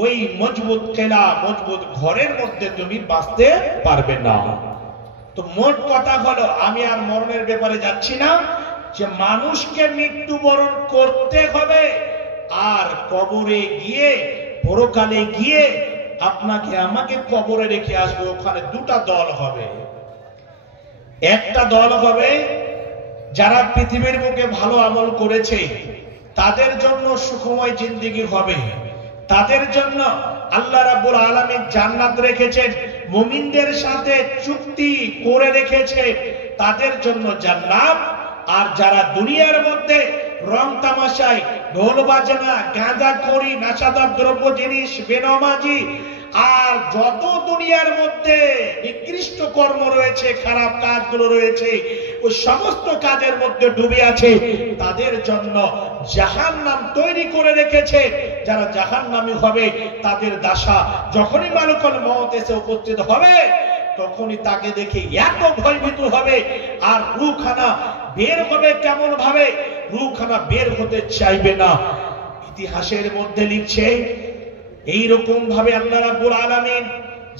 ওই মজবুত কেলা, মজবুত ঘরের মধ্যে তুমি বাঁচতে পারবে না। তো মোট কথা হলো, আমি আর মরণের ব্যাপারে যাচ্ছি না, যে মানুষকে মৃত্যুবরণ করতে হবে, আর কবরে গিয়ে, পরকালে গিয়ে আপনাকে আমাকে কবরে রেখে আসবে। ওখানে দুটা দল হবে। একটা দল হবে যারা পৃথিবীর বুকে ভালো আমল করেছে, তাদের জন্য সুখময় জিন্দেগি হবে, তাদের জন্য আল্লাহ রাব্বুল আলামিন জান্নাত রেখেছেন, মুমিনদের সাথে চুক্তি করে রেখেছে, তাদের জন্য জান্নাত। আর যারা দুনিয়ার মধ্যে রং তামাশায়, ঢোল বাজনা, গাঁজাখড়ি, নেশাদার দ্রব্য জিনিস, বেনামাজি আর যত দুনিয়ার মধ্যে নিকৃষ্ট কর্ম রয়েছে, খারাপ কাজগুলো রয়েছে, ওই সমস্ত কাজের মধ্যে ডুবে আছে, তাদের জন্য জাহান্নাম তৈরি করে রেখেছে। যারা জাহান্নামী হবে, তাদের দাসা যখনই মালাকুল মউত এসে উপস্থিত হবে, তখনই তাকে দেখে এত ভয়ভীত হবে, আর রূহখানা বের হবে কেমন ভাবে, রূহখানা বের হতে চাইবে না। ইতিহাসের মধ্যে লিখছে, এইরকম ভাবে আল্লাহ রাব্বুল আলামিন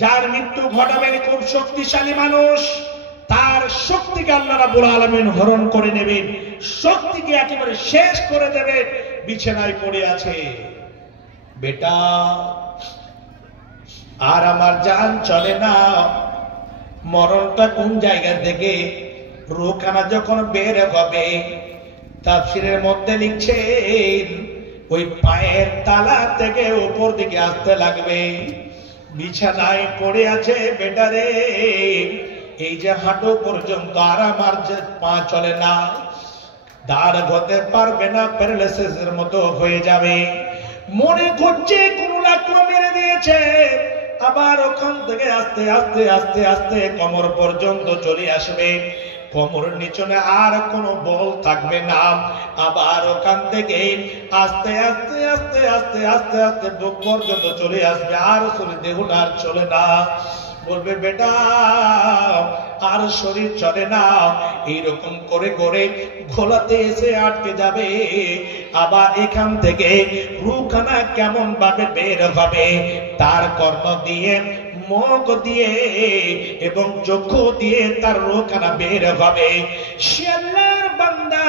যার মৃত্যু ঘটাবেন খুব শক্তিশালী মানুষ, তার শক্তিকে আল্লাহ রাব্বুল আলামিন হরণ করে নেবেন, শক্তিকে একেবারে শেষ করে দেবেন। বিছানায় পড়ে আছে, বেটা আর আমার জান চলে না, মরণটা কোন জায়গা থেকে, রূহখানা যখন বের হবে, তাফসীরের মধ্যে লিখছেন ওই পায়ের তালা থেকে উপর দিকে আসতে লাগবে। বিছানায় পড়ে আছে বেটারে, এই যে হাঁটু পর্যন্ত আর আমার যে পা চলে না, দাঁড় হতে পারবে না, প্যারালাইসিসের মতো হয়ে যাবে। মনে করছে কোন লাক্র মেরে দিয়েছে, আবার ওখান থেকে আস্তে আস্তে আস্তে আস্তে কোমর পর্যন্ত চলে আসবে, কোমরের নিচনে আর কোনো বল থাকবে না, আবার ওখান থেকে আস্তে আস্তে আস্তে আস্তে আস্তে আস্তে বুক পর্যন্ত চলে আসবে, আর শরীর দেহটা আর চলে না। বলবে বেটা আর শরীর চলে না, এইরকম করে করে ঘোলাতে এসে আটকে যাবে। আবার এখান থেকে রুখানা কেমন ভাবে বের হবে, তার কর্ণ দিয়ে, মুখ দিয়ে এবং চক্ষু দিয়ে তার রুখানা বের হবে। সে আল্লাহর বান্দা,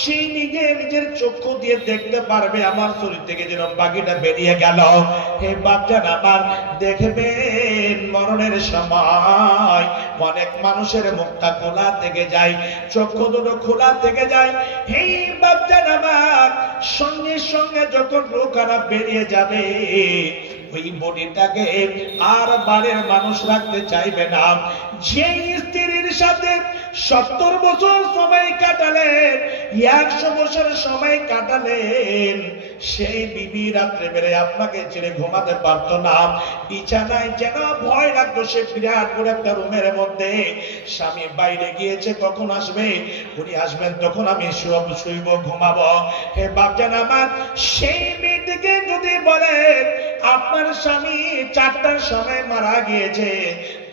সেই নিজের চক্ষু দিয়ে দেখতে পারবে আমার শরীর থেকে যেন বাকিটা বেরিয়ে গেল। হে বাপজান আমার, দেখবেন মরণের সময় অনেক মানুষের মুখটা খোলা থেকে যায়, চক্ষু দুটো খোলা থেকে যায়। হে বাপজান আমার, সঙ্গে সঙ্গে যখন রোগানা বেরিয়ে যাবে, ওই বডিটাকে আর বাড়ির মানুষ রাখতে চাইবে না। যে স্ত্রীর সাথে 70 বছর সময় কাটালেন, 100 বছর সময় কাটালেন, সেই বিবি রাত্রে বেড়ে আপনাকে ছেড়ে ঘুমাতে পারত না। বিছানায় যেন ভয় লাগতো, সে বিরাট করে একটা রুমের মধ্যে, স্বামী বাইরে গিয়েছে, কখন আসবে, উনি আসবেন তখন আমি শুইব, ঘুমাবো। হে বাপজান আমার, সেই মেয়েটিকে যদি বলেন আপনার স্বামী 4টার সময় মারা গিয়েছে,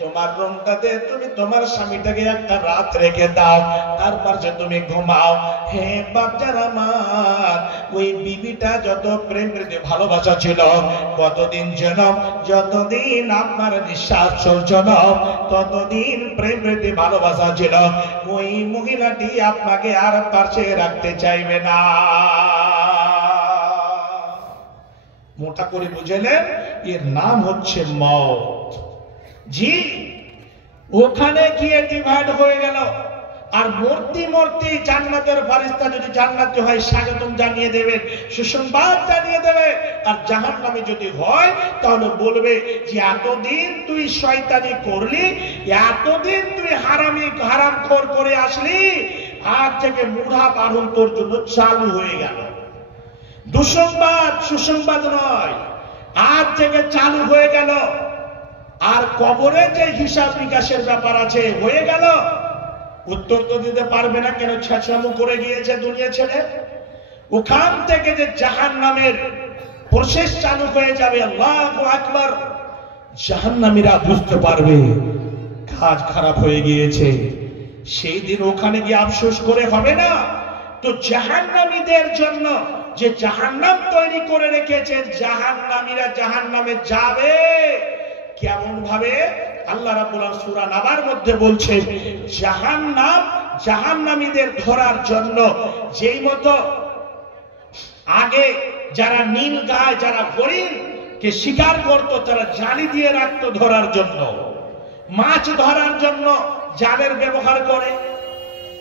তোমার রুমটাতে তুমি তোমার স্বামীটাকে একটা রাত রেখে দাও, তারপর যে তুমি ঘুমাও। হে বাপজান আমার, ওই বিবিটা যত প্রেম প্রীতি ভালোবাসা ছিল, কতদিন যেন, যতদিন আপনার নিঃশ্বাস চলছিল, ততদিন প্রেম প্রীতি ভালোবাসা ছিল, ওই মহিলাটি আপনাকে আর পাশে রাখতে চাইবে না। মোটা করে বুঝলেন, এর নাম হচ্ছে মওত। জি, ওখানে গিয়ে ডিভাইড হয়ে গেল। আর মূর্তি মূর্তি জান্নাতের ফেরেশতা যদি জান্নাতি হয় স্বাগতম জানিয়ে দেবে, সুসংবাদ জানিয়ে দেবে। আর জাহান্নামে যদি হয় তাহলে বলবে যে এতদিন তুই শয়তানি করলি, এতদিন তুই হারামখোর করে আসলি, আজ থেকে মুড়া পারুন তোর জন্য চালু হয়ে গেল। দুঃসংবাদ সুসংবাদ নয়, আজ থেকে চালু হয়ে গেল। আর কবরে যে হিসাব নিকাশের ব্যাপার আছে, হয়ে গেল। উত্তর তো দিতে পারবে না, কেন ছেঁচড়ামো করে গিয়েছে দুনিয়া ছেড়ে। ওখান থেকে যে জাহান্নামের প্রসেস চালু হয়ে যাবে, আল্লাহু আকবার, জাহান্নামীরা বুঝতে পারবে কাজ খারাপ হয়ে গিয়েছে। সেই দিন ওখানে গিয়ে আফসোস করে হবে না। তো জাহান্নামীদের জন্য যে জাহান্নাম তৈরি করে রেখেছে, জাহান্নামীরা জাহান্নামে যাবে কেমন ভাবে? আল্লাহ রাব্বুল আলামিন সূরা নাবার মধ্যে বলছে, জাহান্নামীদের ধরার জন্য যেই মতো আগে যারা নীল গায়, যারা হরিণ কে শিকার করত, তারা জালি দিয়ে রাখতো ধরার জন্য, মাছ ধরার জন্য জালের ব্যবহার করে।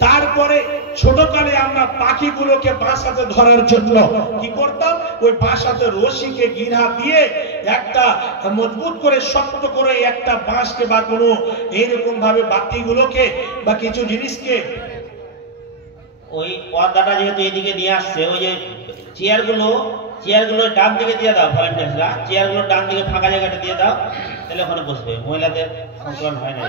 তারপরে ছোটকালে আমরা পাখিগুলোকে বাসাতে ধরার জন্য কি করতাম, ওই বাসাতে রশিকে গিরা দিয়ে একটা মজবুত করে শক্ত করে একটা বাঁশকে বা কোনো এইরকম ভাবে বাতিগুলোকে বা কিছু জিনিসকে, ওই পর্দাটা যেহেতু এদিকে নিয়ে আসছে, ওই যে চেয়ারগুলো ডান দিকে দিয়ে দাও, ভলেন্টিয়ার্সরা চেয়ারগুলো ডান দিকে ফাঁকা জায়গাটা দিয়ে দাও, তাহলে ওখানে বসবে, মহিলাদের সংকলন হয় না।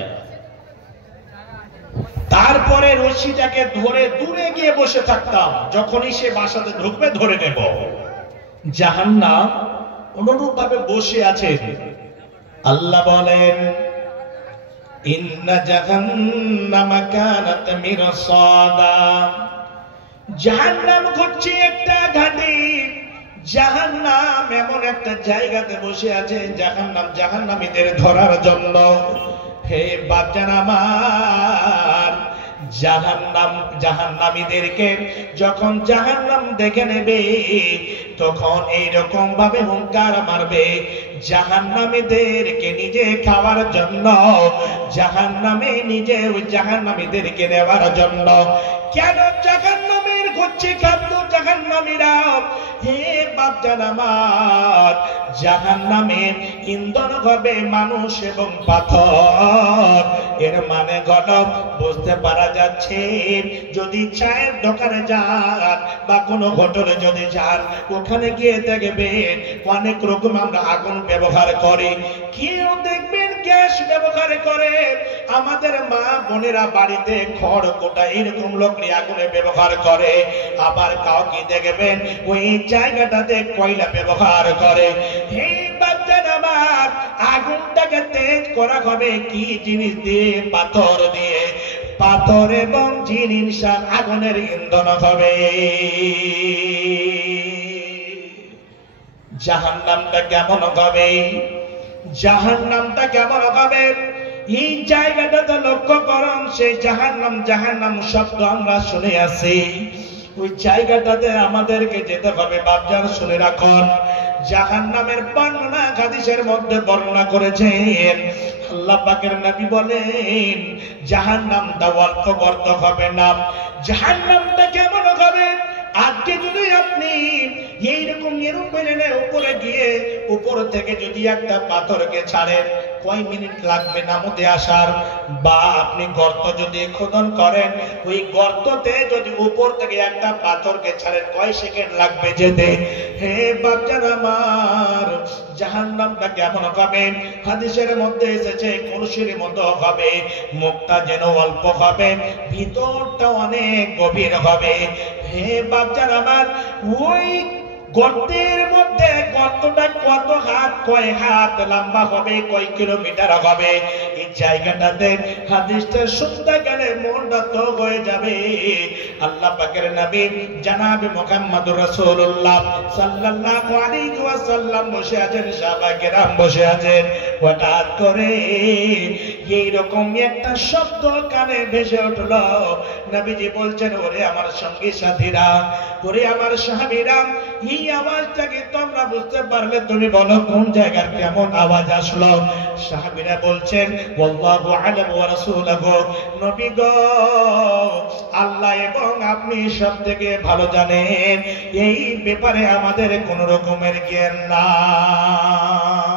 তারপরে রশিটাকে ধরে দূরে গিয়ে বসে থাকতাম, যখনই সে বাসাতে ঢুকবে ধরে নেব। জাহান্নাম অনুরূপ ভাবে বসে আছে। আল্লাহ বলেন, ইন্না জাহান্নামা কানাত মিরসাদা, জাহান্নাম হচ্ছে একটা ঘাঁটি। জাহান্নাম এমন একটা জায়গাতে বসে আছে, জাহান্নামীদের ধরার জন্য। হে বাচ্চান আমার, জাহান্নামীদেরকে যখন জাহান্নাম দেখে নেবে, তখন এইরকম ভাবে হুঙ্কার মারবে, জাহান্নামীদেরকে নিজে খাওয়ার জন্য, জাহান্নামে নিজে ওই জাহান্নামীদেরকে নেওয়ার জন্য। কেন জাহান্নামের ঘুরছে খাদ্য জাহান্নামীরা? হে বাপজান আমার, জাহান্নামের ইন্ধন হবে মানুষ এবং পাথর। এর মানে গণব বুঝতে পারা যাচ্ছে, যদি চায়ের দোকানে যান বা কোনো হোটেলে যদি যান, ওখানে গিয়ে দেখবেন অনেক রকম আমরা আগুন ব্যবহার করি। কেউ দেখবেন গ্যাস ব্যবহার করে, আমাদের মা বোনেরা বাড়িতে খড় কোটা এরকম লকড়ি আগুনে ব্যবহার করে। আবার কাউকে দেখবেন ওই জায়গাটাতে কয়লা ব্যবহার করে। হে বাচ্চারা আমার, আগুনটাকে তেজ করা হবে কি জিনিস দিয়ে? পাথর দিয়ে। পাথর এবং জিন ইনসান আগুনের ইন্ধন হবে। জাহান্নামটা কেমন হবে? জাহান্নামটা কেমন হবে? এই জায়গাটাতে লক্ষ্য করুন, সেই জাহান্নাম জাহান্নাম শব্দ আমরা শুনে আসি, ওই জায়গাটাতে আমাদেরকে যেতে হবে। বাপজান শুনে রাখুন, জাহান্নামের বর্ণনা হাদিসের মধ্যে বর্ণনা করেছেন। আল্লাহ পাকের নবী বলেন জাহান্নামটা অল্প গর্ত হবে না। জাহান্নামটা কেমন হবে? আজকে যদি আপনি এইরকম এরোপ্লেনে উপরে গিয়ে উপর থেকে যদি একটা পাথরকে ছাড়েন, কয় মিনিট লাগবে নামতে আসার? বা আপনি গর্ত যদি খোদন করেন, ওই গর্ততে যদি উপর থেকে একটা পাথরকে ছাড়েন, কয় সেকেন্ড লাগবে যেতে? হে বাচ্চারা আমার, জাহান্নামটা কেমন হবে? হাদিসের মধ্যে এসেছে কলসির মতো হবে, মুখটা যেন অল্প হবে, ভিতরটা অনেক গভীর হবে। হে বাচ্চারা আমার, ওই গর্তের মধ্যে গর্তটা কত হাত, কয় হাত লম্বা হবে, কয় কিলোমিটার হবে? এই জায়গাটাতে হাদিসটা শুনতে গেলে মনটা তো হয়ে যাবে। আল্লাহ পাকের নবী জনাবে মুহাম্মদুর রাসূলুল্লাহ সাল্লাল্লাহু আলাইহি ওয়াসাল্লাম বসে আছেন, সাহাবায়ে কেরাম বসে আছেন। হঠাৎ করে এইরকম একটা শব্দ কানে ভেসে উঠল। নবীজি বলছেন, ওরে আমার সঙ্গী সাথীরা, ওরে আমার সাহাবীরা, এই আওয়াজটাকে তোমরা বুঝতে পারলে তুমি বলো কোন জায়গার কেমন আওয়াজ আসলো? সাহাবীরা বলছেন, আল্লাহু আ'লাম ওয়া রাসূলুহু, নবী গো, আল্লাহ এবং আপনি সব থেকে ভালো জানেন, এই ব্যাপারে আমাদের কোন রকমের জ্ঞান নাই।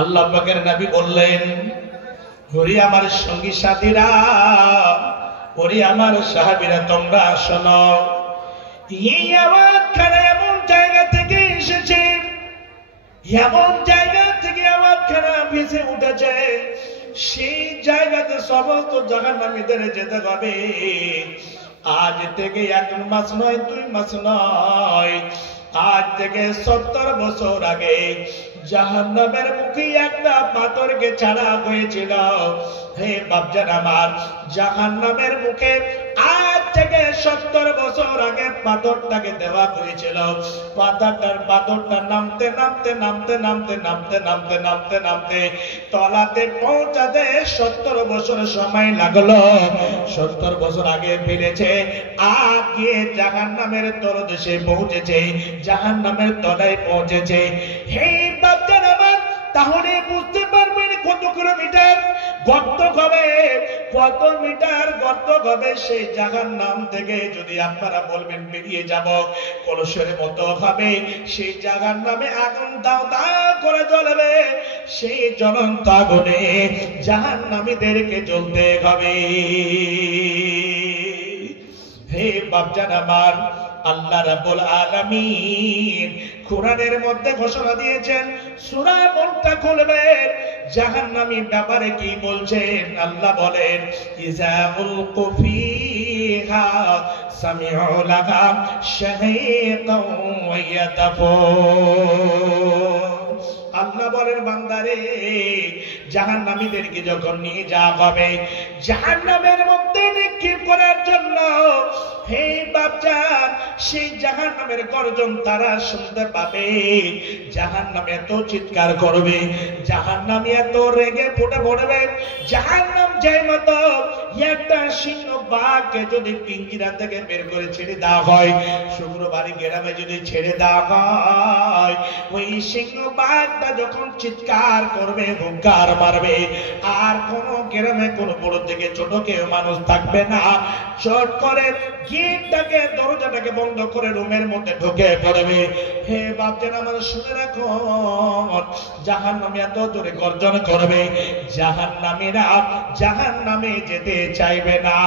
আল্লাহ পাকের নবী বললেন, ওরে আমার সঙ্গী সাথীরা, ওরে আমার সাহাবীরা, তোমরা শোনো, এই আওয়াজখানা এমন জায়গা থেকে এসেছে, এমন জায়গা থেকে আওয়াজখানা ভেসে উঠেছে, সেই জায়গাতে সমস্ত জাহান্নামীদের যেতে হবে। আজ থেকে 1 মাস নয়, 2 মাস নয়, আজ থেকে 70 বছর আগে জাহান্নামের মুখে একটা পাথরকে ছাড়া হয়েছিল। হে বাপজান আমার, জাহান্নামের মুখে আজ থেকে 70 বছর আগে পাথরটাকে দেওয়া হয়েছিল। পাথরটা নামতে নামতে নামতে নামতে নামতে নামতে নামতে নামতে তলাতে পৌঁছাতে 70 বছর সময় লাগলো। 70 বছর আগে ফিরেছে, আগে জাহান্নামের তলদেশে পৌঁছেছে, জাহান্নামের তলায় পৌঁছেছে। হে বাপজান আমার, তাহলে বুঝতে পারবেন কত কিলোমিটার গর্ত হবে, কত মিটার গর্ত হবে। সেই জাহান্নাম থেকে যদি আপনারা বলবেন বেরিয়ে যাব, কলসের মতো হবে, সেই জাহান্নামে আগুন দাও দাও করে জ্বলবে। সেই জ্বলন্ত আগুনে জাহান্নামীদেরকে জ্বলতে হবে। হে বাপজান আমার, আল্লাহ রাব্বুল আলামিন কোরআনের মধ্যে ঘোষণা দিয়েছেন, সূরা মুলকটা খুলবেন, জাহান্নামী ব্যাপারে কি বলছেন? আল্লাহ বলেন, ইযা উলকু ফিহা সামিউ লাহা শাহীকাও ওয়া ইয়াতাফুন। আল্লাহ বলেন, বান্দারে, জাহান্নামীদেরকে যখন নিয়ে যাওয়া হবে জাহান্নামের মধ্যে নিক্ষেপ করার জন্য, হে বাপজান, সেই জাহান্নামের গর্জন তারা শুনতে পাবে। জাহান্নাম এত চিৎকার করবে, জাহান্নাম এত রেগে ফুটে পড়বে, জাহান্নাম যেই মতো একটা সিংহ বাঘকে যদি পিঞ্জিরা থেকে বের করে ছেড়ে দেওয়া হয়, শুক্রবারই গ্রামে যদি ছেড়ে দেওয়া হয়, ওই সিংহ বাঘটা যখন চিৎকার করবে, হুঙ্কার মারবে, আর কোন গ্রামে কোন বড় থেকে ছোট কেউ মানুষ থাকবে না। চট করে গেটটাকে, দরজাটাকে বন্ধ করে রুমের মধ্যে ঢুকে পড়বে। হে বাপজান আমার, শুনে রাখো, জাহান্নামী এত জোরে গর্জন করবে, জাহান্নামীরা জাহান্নামে যেতে চাইবে না।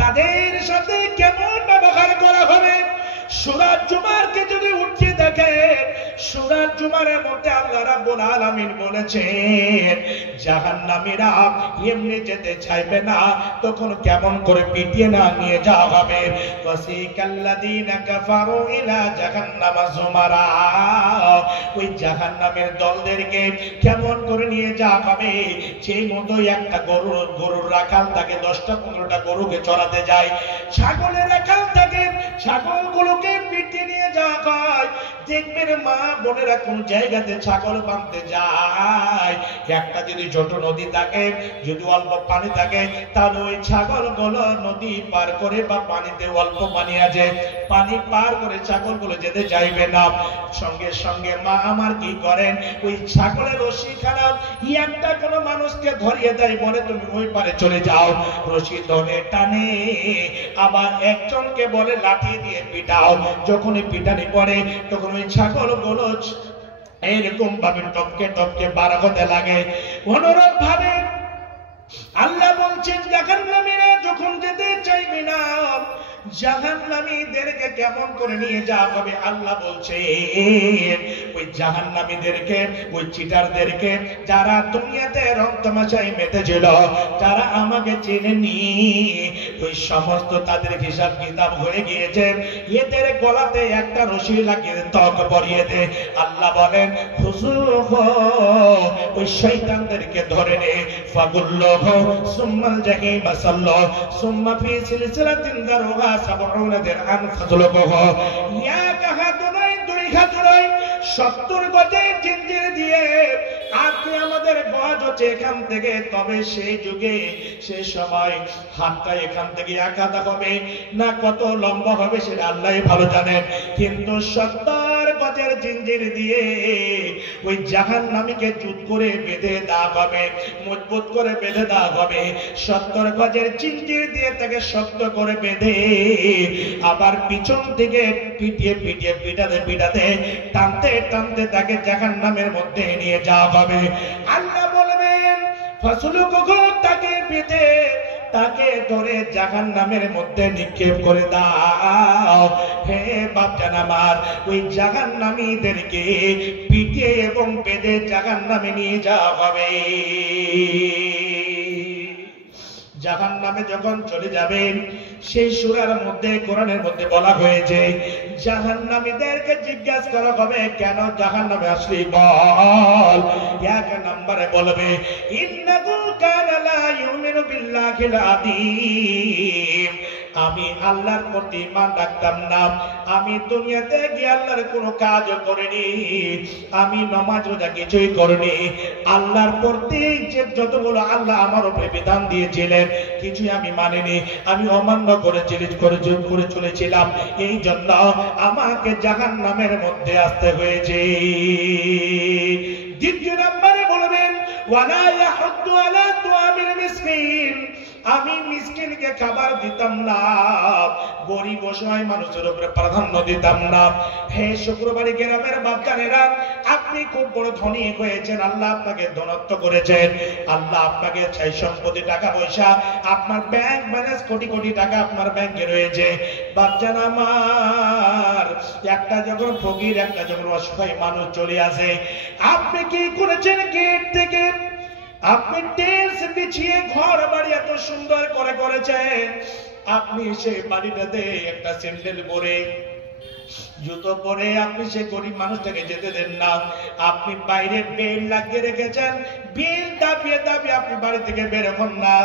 তাদের সাথে কেমন ব্যবহার করা হবে? সূরা জুমারকে যদি উঠিয়ে দেখে, সূরা জুমারের মধ্যে আল্লাহ রাব্বুল আলামিন বলেছেন জাহান্নামীরা এমনি যেতে চাইবে না, তখন কেমন করে পিটিয়ে না নিয়ে যাওয়া হবে। ওয়াসিকাল্লাযীনা কাফারু ইলা জাহান্নামা যুমারা, ওই জাহান্নামের দলদেরকে কেমন করে নিয়ে যাওয়া হবে, সেই মতো একটা গরুর রাখাল তাকে 10টা-15টা গরুকে চড়াতে যায়, ছাগলের রাখাল তাকে ছাগলগুলোকে পিটিয়ে নিয়ে যাওয়া হয়। দেখবেন মা বোনেরা কোন জায়গাতে ছাগল বাঁধতে যায়, একটা যদি ছোট নদী থাকে, যদি অল্প পানি থাকে, তাহলে ওই ছাগলগুলো নদী পার করে বা পানিতে অল্প পানি আছে, পানি পার করে ছাগলগুলো যেতে চাইবে না। সঙ্গে সঙ্গে মা আমার কি করেন, ওই ছাগলের রশি খারাপ একটা কোনো মানুষকে ধরিয়ে দেয়, বলে তুমি ওই পারে চলে যাও। রশি ধরে টানে, আবার একজনকে বলে লাঠি দিয়ে পিটাও। যখনই পিটানি পড়ে তখন ওই ছাগলগুলো এরকম ভাবে টপকে টপকে বার হতে লাগে। অনুরূপ ভাবে আল্লাহ বলছেন জাহান্নামীরা যখন যেতে চাইবে না, জাহান্নামীদেরকে কেমন করে নিয়ে যাওয়া হবে। আল্লাহ বলছেন ওই জাহান্নামীদেরকে, ওই চিটারদেরকে, যারা দুনিয়াতে রং তামাশায় মেতেছিল, যারা আমাকে চেনেনি, ওই সমস্ত তাদের হিসাব কিতাব হয়ে গিয়েছে। এদের গলাতে একটা রশি লাগিয়ে ত্বক পরিয়ে দে। আল্লাহ বলেন খুজুহু, ওই শয়তানদেরকে ধরে নে, ফাগুল্লুহু সুম্মাল জাহিম সাল্লু সুম্মা ফি সিলসিলাতিন দারুহা 70 দিরহাম ফাজলুহু, এক হাত নয়, দুই হাত নয়, 70 গজের জিঞ্জির দিয়ে আপনি আমাদের গজ হচ্ছে এখান থেকে। তবে সেই যুগে সে সময় হাতটা এখান থেকে এক হাত হবে না, কত লম্বা হবে সেটা আল্লাহই ভালো জানেন, কিন্তু 70 গজের জিঞ্জির দিয়ে ওই জাহান্নামীকে জুত করে বেঁধে দেওয়া হবে, মজবুত করে বেঁধে দেওয়া হবে। 70 গজের জিঞ্জির দিয়ে তাকে শক্ত করে বেঁধে আবার পিছন থেকে পিটিয়ে পিটিয়ে পিটাতে পিটাতে টানতে টানতে তাকে জাহান্নামের মধ্যে নিয়ে যাওয়া হবে। আল্লাহ বলবেন ফাসলুকুহু, তাকে বেঁধে তাকে ধরে জাহান্নামের মধ্যে নিক্ষেপ করে দাও। হে বাপজান আমার, ওই জাহান্নামীদেরকে পিটিয়ে এবং বেঁধে জাহান্নামে নিয়ে যাওয়া হবে। জাহান্নামে যখন চলে যাবেন, সেই সূরার মধ্যে, কোরআনের মধ্যে বলা হয়েছে জাহান্নামীদেরকে জিজ্ঞাসা করা হবে কেন জাহান্নামে আসলি, বল। এক নম্বরে বলবে ইন্নাহু কানা লা ইউমিনু বিল্লাহিল আযীম, আমি আল্লাহর প্রতি ঈমান রাখতাম না, আমি দুনিয়াতে গিয়ে আল্লাহর কোনো কাজ করিনি, আমি নামাজ রোজা কিছুই করিনি, আল্লাহর প্রতি যে যতগুলো আল্লাহ আমার উপরে বিধান দিয়েছিলেন কিছুই আমি মানিনি, আমি অমান্য করে চলেছিলাম, এই জন্য আমাকে জাহান্নামের মধ্যে আসতে হয়েছে। দ্বিতীয় নম্বরে বলবেন ওয়ালা ইয়াহুদ্দু আলা তুআমিল মিসকিন, আমি মিসকিনকে খাবার দিতাম না, গরিব অসহায় মানুষের উপরে প্রাধান্য দিতাম না। হে শুক্রবারে গ্রামের বাপজানেরা, আপনি খুব বড় ধনী হয়েছেন, আল্লাহ আপনাকে ধনত্ব করেছেন, আল্লাহ আপনাকে চাই সম্পত্তি, টাকা পয়সা, আপনার ব্যাংক ব্যালেন্স কোটি কোটি টাকা আপনার ব্যাংকে রয়েছে। বাপজান আমার, একটা যখন ফকির, একটা যখন অসহায় মানুষ চলে আসে, আপনি কি করেছেন? গেট থেকে আপনি টেলস বিছিয়ে ঘর বাড়ি এত সুন্দর করে করেছেন, আপনি সেই বাড়িটাতে একটা স্যান্ডেল পরে, জুতো পরে আপনি সে গরিব মানুষটাকে যেতে দেন না, আপনি বাইরে বেল লাগিয়ে রেখেছেন, বেল দাবিয়ে দাবিয়ে আপনি বাড়ি থেকে বের হন না।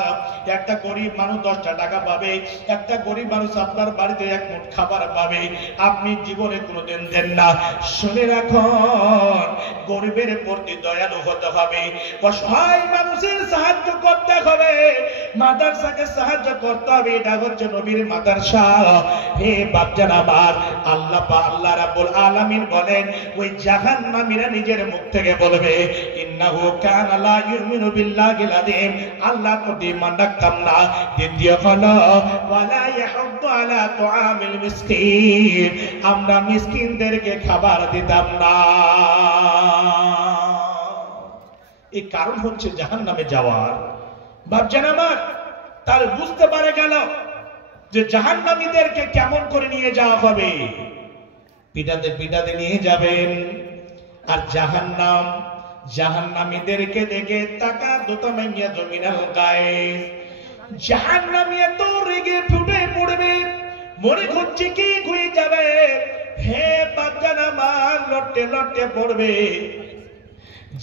একটা গরিব মানুষ 10টা টাকা পাবে, একটা গরিব মানুষ আপনার বাড়িতে এক মুঠ খাবার পাবে, আপনি জীবনে কোনোদিন দেন না। শুনে রাখুন, গরিবের প্রতি দয়ালু হতে হবে, অসহায় মানুষের সাহায্য করতে হবে, মাদ্রাসাকে সাহায্য করতে হবে, এটা হচ্ছে নবীর মাদ্রাসা। হে বাপজান আমার, আল্লাহ রাব্বুল আলামিন বলেন ওই জাহান্নামীরা নিজের মুখ থেকে বলবে ইন্নাহু কানা লা ইউমিনু বিল্লাহিল আযীম, আল্লাহর প্রতি ঈমান রাখতাম না। দ্বিতীয় হলো ওয়ালা ইয়াহুদ্দু আলা তুআমিল মিসকিন, আমরা মিসকিনদেরকে খাবার দিতাম না। এই কারণ হচ্ছে জাহান্নামে যাওয়ার। বাপজান আমার, তার বুঝতে পারে গেল যে জাহান্নামীদেরকে কেমন করে নিয়ে যাওয়া হবে। পিটাতে পিটাতে নিয়ে যাবেন, আর জাহান্নাম, জাহান্নামীদেরকে দেখে তাকা দুতামাইয়া জমিনাল গায়েস, জাহান্নামী এত রেগে ফুটে পড়বে, মনে হচ্ছে কি হয়ে যাবে, হে বাচ্চার আমার লটে লটে পড়বে।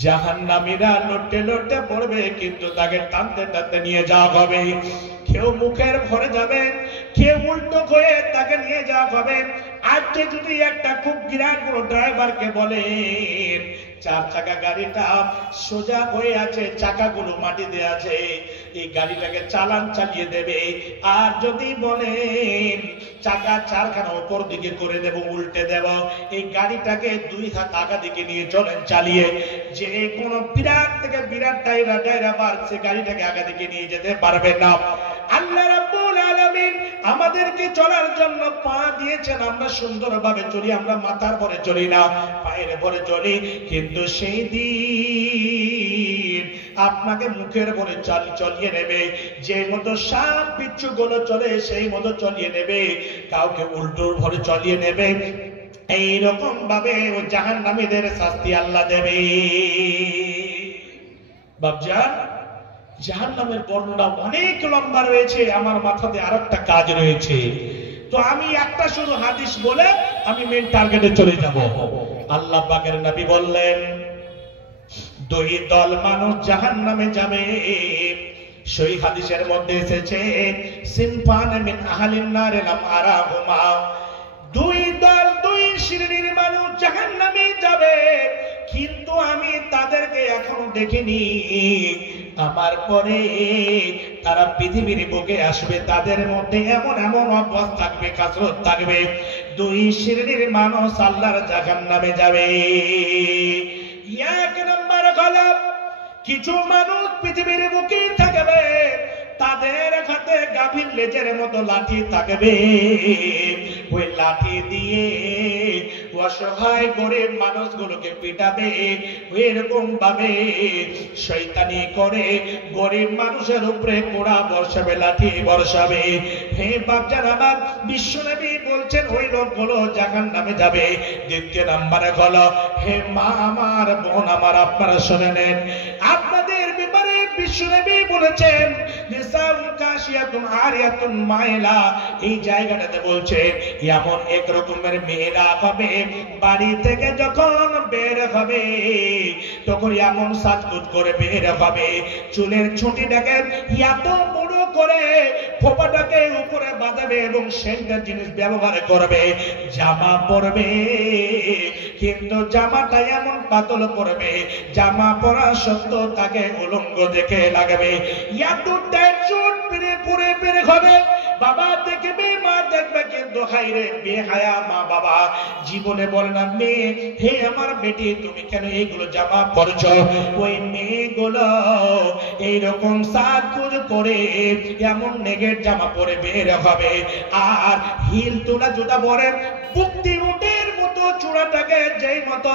জাহান্নামীরা লটে লটে পড়বে, কিন্তু তাকে টানতে টানতে নিয়ে যাওয়া হবে। কেউ মুখের ভরে যাবে, কেউ উল্টো হয়ে তাকে নিয়ে যাওয়া হবে। আজকে যদি একটা খুব বিরাট বড় ড্রাইভারকে বলেন চার চাকা গাড়িটা সোজা হয়ে আছে, চাকাগুলো মাটিতে আছে, এই গাড়িটাকে চালান চালিয়ে দেবে। আর যদি বলেন চাকা চারখানা উপর দিকে করে দেব, উল্টে দেব, এই গাড়িটাকে দুই হাত আগা দিকে নিয়ে চলেন চালিয়ে, যে কোনো বিরাট থেকে বিরাট ড্রাইভার সে গাড়িটাকে আগা দিকে নিয়ে যেতে পারবে না। আল্লাহ রাব্বুল আলামিন আমাদেরকে চলার জন্য পা দিয়েছেন, আমরা সুন্দরভাবে চলি, আমরা মাথার ভরে চলি না, পায়ের ভরে চলি। কিন্তু সেই দিন আপনাকে মুখের ভরে চলিয়ে নেবে, যে মতো সাপ বিচ্ছু গুলো চলে সেই মতো চলিয়ে নেবে, কাউকে উল্টোর ভরে চলিয়ে নেবে। এইরকম ভাবে ও জাহান্নামীদের শাস্তি আল্লাহ দেবে। বাপজান, জাহান্নামের বর্ণনা অনেক লম্বা রয়েছে, আমার মাথাতে আরেকটা কাজ রয়েছে, তো আমি একটা শুধু হাদিস বলে আমি মেন টার্গেটে চলে যাব। আল্লাহ পাকের নবী বললেন দুই দল মানুষ জাহান্নামে যাবে। সেই হাদিসের মধ্যে এসেছে সিনফান মিন আহলিন নার লাম আরাহুমা, দুই দল দুই শ্রেণীর মানুষ জাহান্নামে যাবে, কিন্তু আমি তাদেরকে এখনো দেখিনি। আমার পরে তারা পৃথিবীর বুকে আসবে, তাদের মধ্যে এমন এমন অভ্যাস থাকবে, কাসরত থাকবে, দুই শ্রেণীর মানুষ আল্লাহর জাহান্নামে যাবে। এক নম্বর হলো কিছু মানুষ পৃথিবীর বুকে থাকবে, তাদের হাতে গাভীর লেজের মতো লাঠি থাকবে, ওই লাঠি দিয়ে অসহায় গরিব মানুষগুলোকে পিটাবে, এরকম ভাবে শয়তানি করে গরিব মানুষের উপরে কোড়া বর্ষাবে, লাঠি বর্ষাবে। হে বাপজান আমার, বিশ্বনবী বলছেন ওই লোকগুলো জাহান্নামে যাবে। দ্বিতীয় নাম্বারে হলো হে মা আমার, বোন আমার, আপনারা শুনে নেন, আপনাদের ব্যাপারে বিশ্বনবী বলেছেন এই জায়গাটাতে বলছেন এমন এক রকমের মেয়েরা হবে, বাড়ি থেকে যখন বের হবে তখন এমন সাজগুজ করে বের হবে, চুলের ছুটিটাকে এত বড় করে খোপাটাকে উপরে বাঁধাবে এবং সেন্টার জিনিস ব্যবহার করবে, জামা পরবে, কিন্তু জামাটা এমন পাতল পরবে, জামা পরা সত্ত্বেও তাকে উলঙ্গ দেখে লাগবে, এত টাইট শুট পরে বের হবে। বাবা দেখবে, মা দেখবে, কিন্তু হাইরে বেহায়া মা বাবা জীবনে বলে না মেয়ে, হে আমার বেটি তুমি কেন এইগুলো জামা পরছো? ওই মেয়েগুলো এইরকম সাজগুজ করে এমন নেগের জামা পরে বের হবে, আর হিল তোলা জুতা পরে বুকটি উটের মতো চূড়াটাকে যেই মতো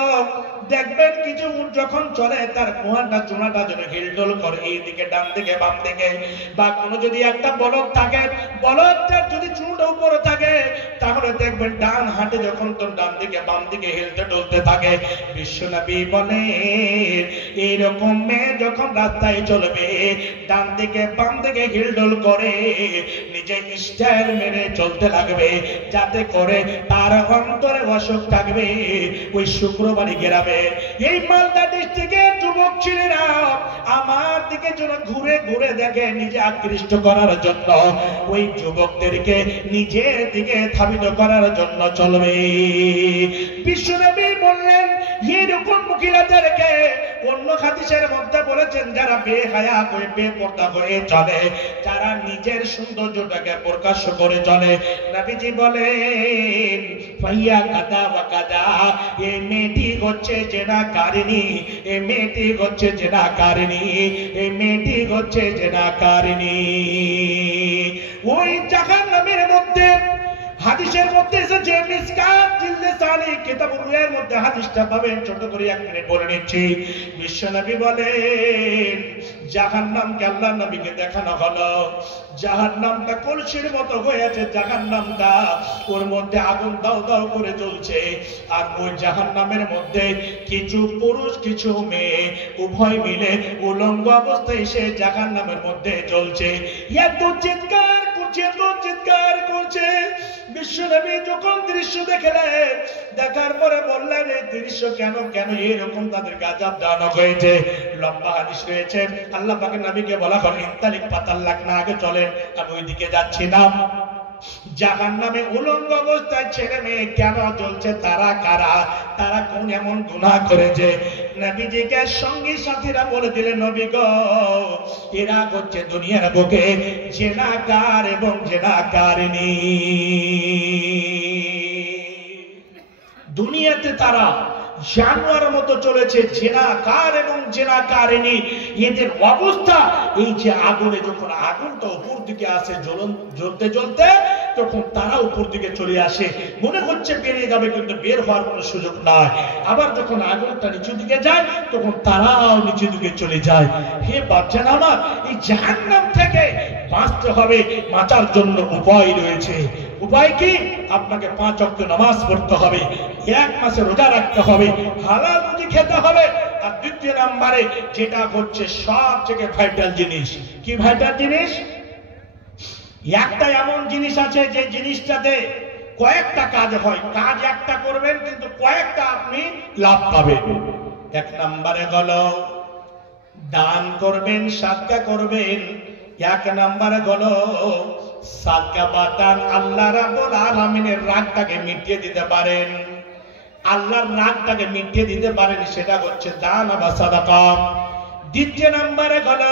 দেখবেন কিছু উট যখন চলে তার কোহানটা চূড়াটা যেন হিলডোল করে এইদিকে ডান দিকে বাম দিকে, বা কোনো যদি একটা বলদ থাকে, বলদটার যদি চূড়া উপরে থাকে তাহলে দেখবেন ডান হাতে যখন তোর ডান দিকে বাম দিকে হিলতে ডলতে থাকে। বিশ্বনবী বলে এইরকম মেয়ে যখন রাস্তায় চলবে ডান দিকে বাম দিকে হিলডোল করে নিজে স্টাইল মেরে চলতে লাগবে, যাতে করে তার অন্তরে অসুখ থাকবে। ওই শুক্রবারই গ্রামে এই মালদা ডিস্ট্রিক্টের যুবক ছেলেরা আমার দিকে যেন ঘুরে ঘুরে দেখে নিজে আকৃষ্ট করার জন্য, ওই যুবকদেরকে নিজের দিকে ধাবিত করার জন্য চলবে। বিশ্বনবী বললেন এরকম মহিলাদেরকে অন্য হাদিসের মধ্যে বলেছেন যারা বেহায়া হয়ে বেপরদা হয়ে চলে, যারা নিজের সৌন্দর্যটাকে প্রকাশ করে চলে। নবীজি বলেন ফাইয়া কাদা ওয়া কাদা, এই মেয়েটি হচ্ছে জেনাকারিনী, এই মেয়েটি হচ্ছে জেনাকারিনী, এই মেয়েটি হচ্ছে জেনাকারিনী। ওই জাহান্নামের মধ্যে হাদিসের মধ্যে এসেছে মিসকাত জিলদে সালি কিতাবুল রুয়ার মধ্যে হাদিসটা পাবেন, ছোট করে এক মিনিট বলে নিচ্ছি। বিশ্বনবী বলেন জাহান্নামকে আল্লাহ নবীকে দেখানো হলো। জাহান্নামটা কলসির মতো হয়েছে, জাহান্নামটা ওর মধ্যে আগুন দাও দাও করে জ্বলছে। আর ওই জাহান্নামের মধ্যে কিছু পুরুষ কিছু মেয়ে উভয় মিলে উলঙ্গ অবস্থায় সে জাহান্নামের মধ্যে জ্বলছে। এত চিৎকার করছে, এত চিৎকার করছে। বিশ্বনবী যখন দৃশ্য দেখলেন, দেখার পরে বললেন এই দৃশ্য কেন কেন এরকম তাদেরকে আযাব দেওয়া হয়েছে। লম্বা হাদিস রয়েছে, আল্লাহ পাকের নবীকে বলা হল ইনতালিক পাতাল্লাক না, আগে চলেন, আমি ওইদিকে যাচ্ছি না। জাহান্নামে উলঙ্গ অবস্থায় ছেলে মেয়ে কেন জ্বলছে, তারা কারা, তারা কোন এমন গুনাহ করেছে? নবীজিকে সঙ্গী সাথীরা বলে দিলেন নবী গো, এরা হচ্ছে দুনিয়ার বুকে জিনাকার এবং জিনাকারিনী। দুনিয়াতে তারা জানোয়ারের মতো চলেছে, জিনাকার এবং জিনাকারিনী। এদের অবস্থা এই যে আগুনে, যখন আগুনটা উপর দিকে আসে জ্বলতে জ্বলতে, তখন তারা উপর দিকে চলে আসে, মনে হচ্ছে বেরিয়ে যাবে, কিন্তু বের হওয়ার কোনো সুযোগ নাই। আবার যখন আগুনটা নিচের দিকে যায়, তখন তারাও নিচের দিকে চলে যায়। হে বাচ্চারা আমার, এই জাহান্নাম থেকে বাঁচতে হবে, বাঁচার জন্য উপায় রয়েছে। উপায় কি? আপনাকে 5 ওয়াক্ত নামাজ পড়তে হবে, 1 মাসে রোজা রাখতে হবে, হালাল রুজি খেতে হবে। আর দ্বিতীয় নম্বরে যেটা হচ্ছে সবথেকে ভাইটাল জিনিস, কি ভাইটাল জিনিস? একটা এমন জিনিস আছে যে জিনিসটাতে কয়েকটা কাজ হয়। কাজ একটা করবেন কিন্তু কয়েকটা আপনি লাভ পাবেন। 1 নম্বরে হলো দান করবেন, সাদকা করবেন। 1 নম্বরে হলো সাদকা বা দান আল্লাহ রাব্বুল আলামিনের রাগটাকে মিটিয়ে দিতে পারেন, আল্লাহর রাগটাকে মিটিয়ে দিতে পারেন, সেটা হচ্ছে দান বা সাদাকা। দ্বিতীয় নম্বরে হলো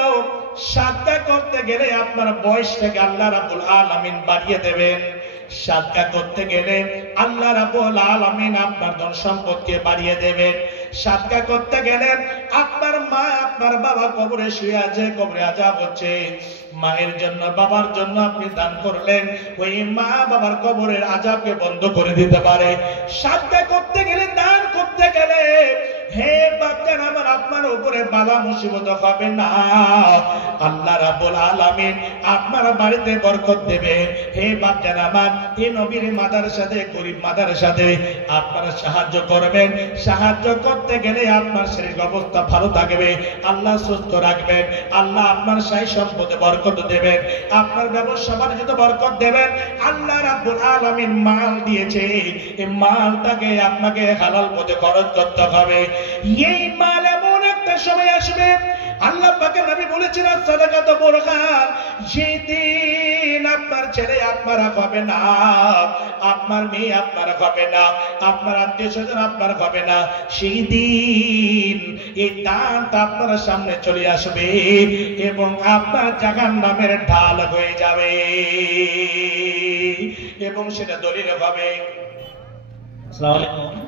সাদকা করতে গেলে আপনার বয়সটাকে আল্লাহ রাব্বুল আলামিন বাড়িয়ে দেবেন। সাদকা করতে গেলে আল্লাহ রাব্বুল আলামিন আপনার ধন সম্পদকে বাড়িয়ে দেবেন। সাদকা করতে গেলে আপনার মা আপনার বাবা কবরে শুয়ে আছে, কবরে আযাব হচ্ছে, মায়ের জন্য বাবার জন্য আপনি দান করলেন, ওই মা বাবার কবরের আযাবকে বন্ধ করে দিতে পারে। সাদকা করতে গেলে, দান করতে গেলে হে বাচ্চা আমার, আপনার উপরে বালা মুসিবত হবে না, আল্লাহ রাব্বুল আলামিন আপনার বাড়িতে বরকত দেবে। হে বাচ্চা আমার, এই নবীর মাদ্রাসাতে, গরিব মাদ্রাসাতে আপনারা সাহায্য করবেন। সাহায্য করতে গেলে আপনার শারীরিক অবস্থা ভালো থাকবে, আল্লাহ সুস্থ রাখবেন, আল্লাহ আপনার সাই সম্পদে বরকত দেবেন, আপনার ব্যবসা বাণিজ্যতে বরকত দেবেন। আল্লাহ রাব্বুল আলামিন মাল দিয়েছে, এই মালটাকে আপনাকে হালাল পথে খরচ করতে হবে। এই মাল এমন একটা সময় আসবে, আল্লাহ পাকের নবী বলেছেন সাদাকাত বুরহান, সেই দিন আপনার ছেলে আপনারা হবে না, আপনার মেয়ে আপনারা হবে না, আপনার আত্মীয়স্বজন আপনার হবে না। সেই দিন এই দানটা আপনার সামনে চলে আসবে এবং আপনার জাহান্নামের ঢাল হয়ে যাবে এবং সেটা দলিল হবে। আসসালামু আলাইকুম।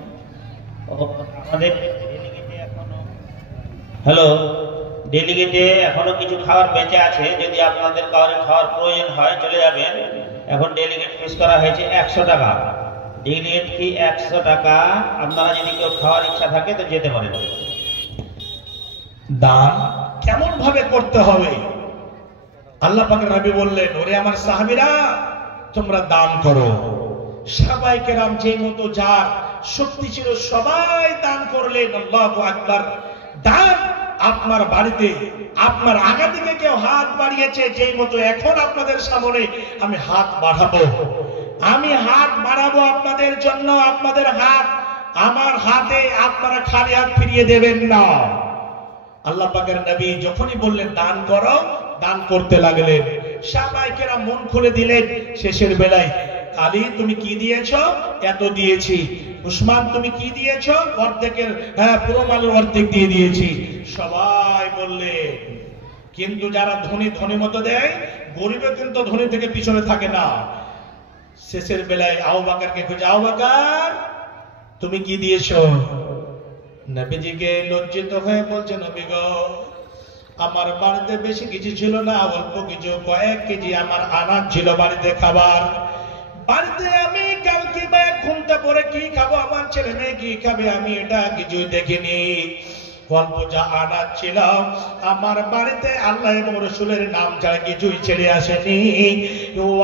আমাদের ডেলিগেটে এখনো ডেলিগেটে এখনো কিছু খাবার বেঁচে আছে, যদি আপনাদের কারোর খাওয়ার প্রয়োজন হয় চলে যাবেন। এখন ডেলিগেট ফিস করা হয়েছে 100 টাকা। ডেলিগেট কি 100 টাকা। আপনারা যদি কেউ খাওয়ার ইচ্ছা থাকে তো যেতে পারেন। দান কেমন ভাবে করতে হবে? আল্লাহ পাকের নবী বললেন, ওরে আমার সাহাবীরা, তোমরা দান করো। সাহাবায়ে কেরাম যে মতো যার শক্তি ছিল সবাই দান করলেন। আল্লাহু আকবার। দান আপনার বাড়িতে, আপনার আগা থেকে কেউ হাত বাড়িয়েছে, যেই মতো এখন আপনাদের সামনে আমি হাত বাড়াবো, আমি হাত বাড়াবো আপনাদের জন্য। আপনাদের হাত আমার হাতে, আপনারা খালি হাত ফিরিয়ে দেবেন না। আল্লাহ পাকের নবী যখনই বললেন দান করো, দান করতে লাগলেন। সাহাবায়ে কেরাম মন খুলে দিলেন। শেষের বেলায়, আলী তুমি কি দিয়েছো? এত দিয়েছি। উসমান তুমি কি দিয়েছো? অর্ধেকের, পুরো মালের অর্ধেক দিয়ে দিয়েছি। সবাই বললে, কিন্তু যারা ধনী ধনী মতো দেয়, গরিবে কিন্তু ধনী থেকে পিছনে থাকে না। শেষের বেলায় আবু বকরকে খুঁজে, আবু বকর তুমি কি দিয়েছো? নবীজিকে লজ্জিত হয়ে বলছে, নবী গো, আমার বাড়িতে বেশি কিছু ছিল না, অল্প কিছু, কয়েক কেজি আমার আনাজ ছিল বাড়িতে খাবার। বাড়িতে আমি কালকে বা ঘুমটা পরে কি খাবো, আমার ছেলে মেয়ে কি খাবে, আমি এটা কিছুই দেখিনি। অল্প যা আনাজ ছিল আমার বাড়িতে আল্লাহ এবং রসুলের নাম ছাড়া কিছুই ছেড়ে আসেনি।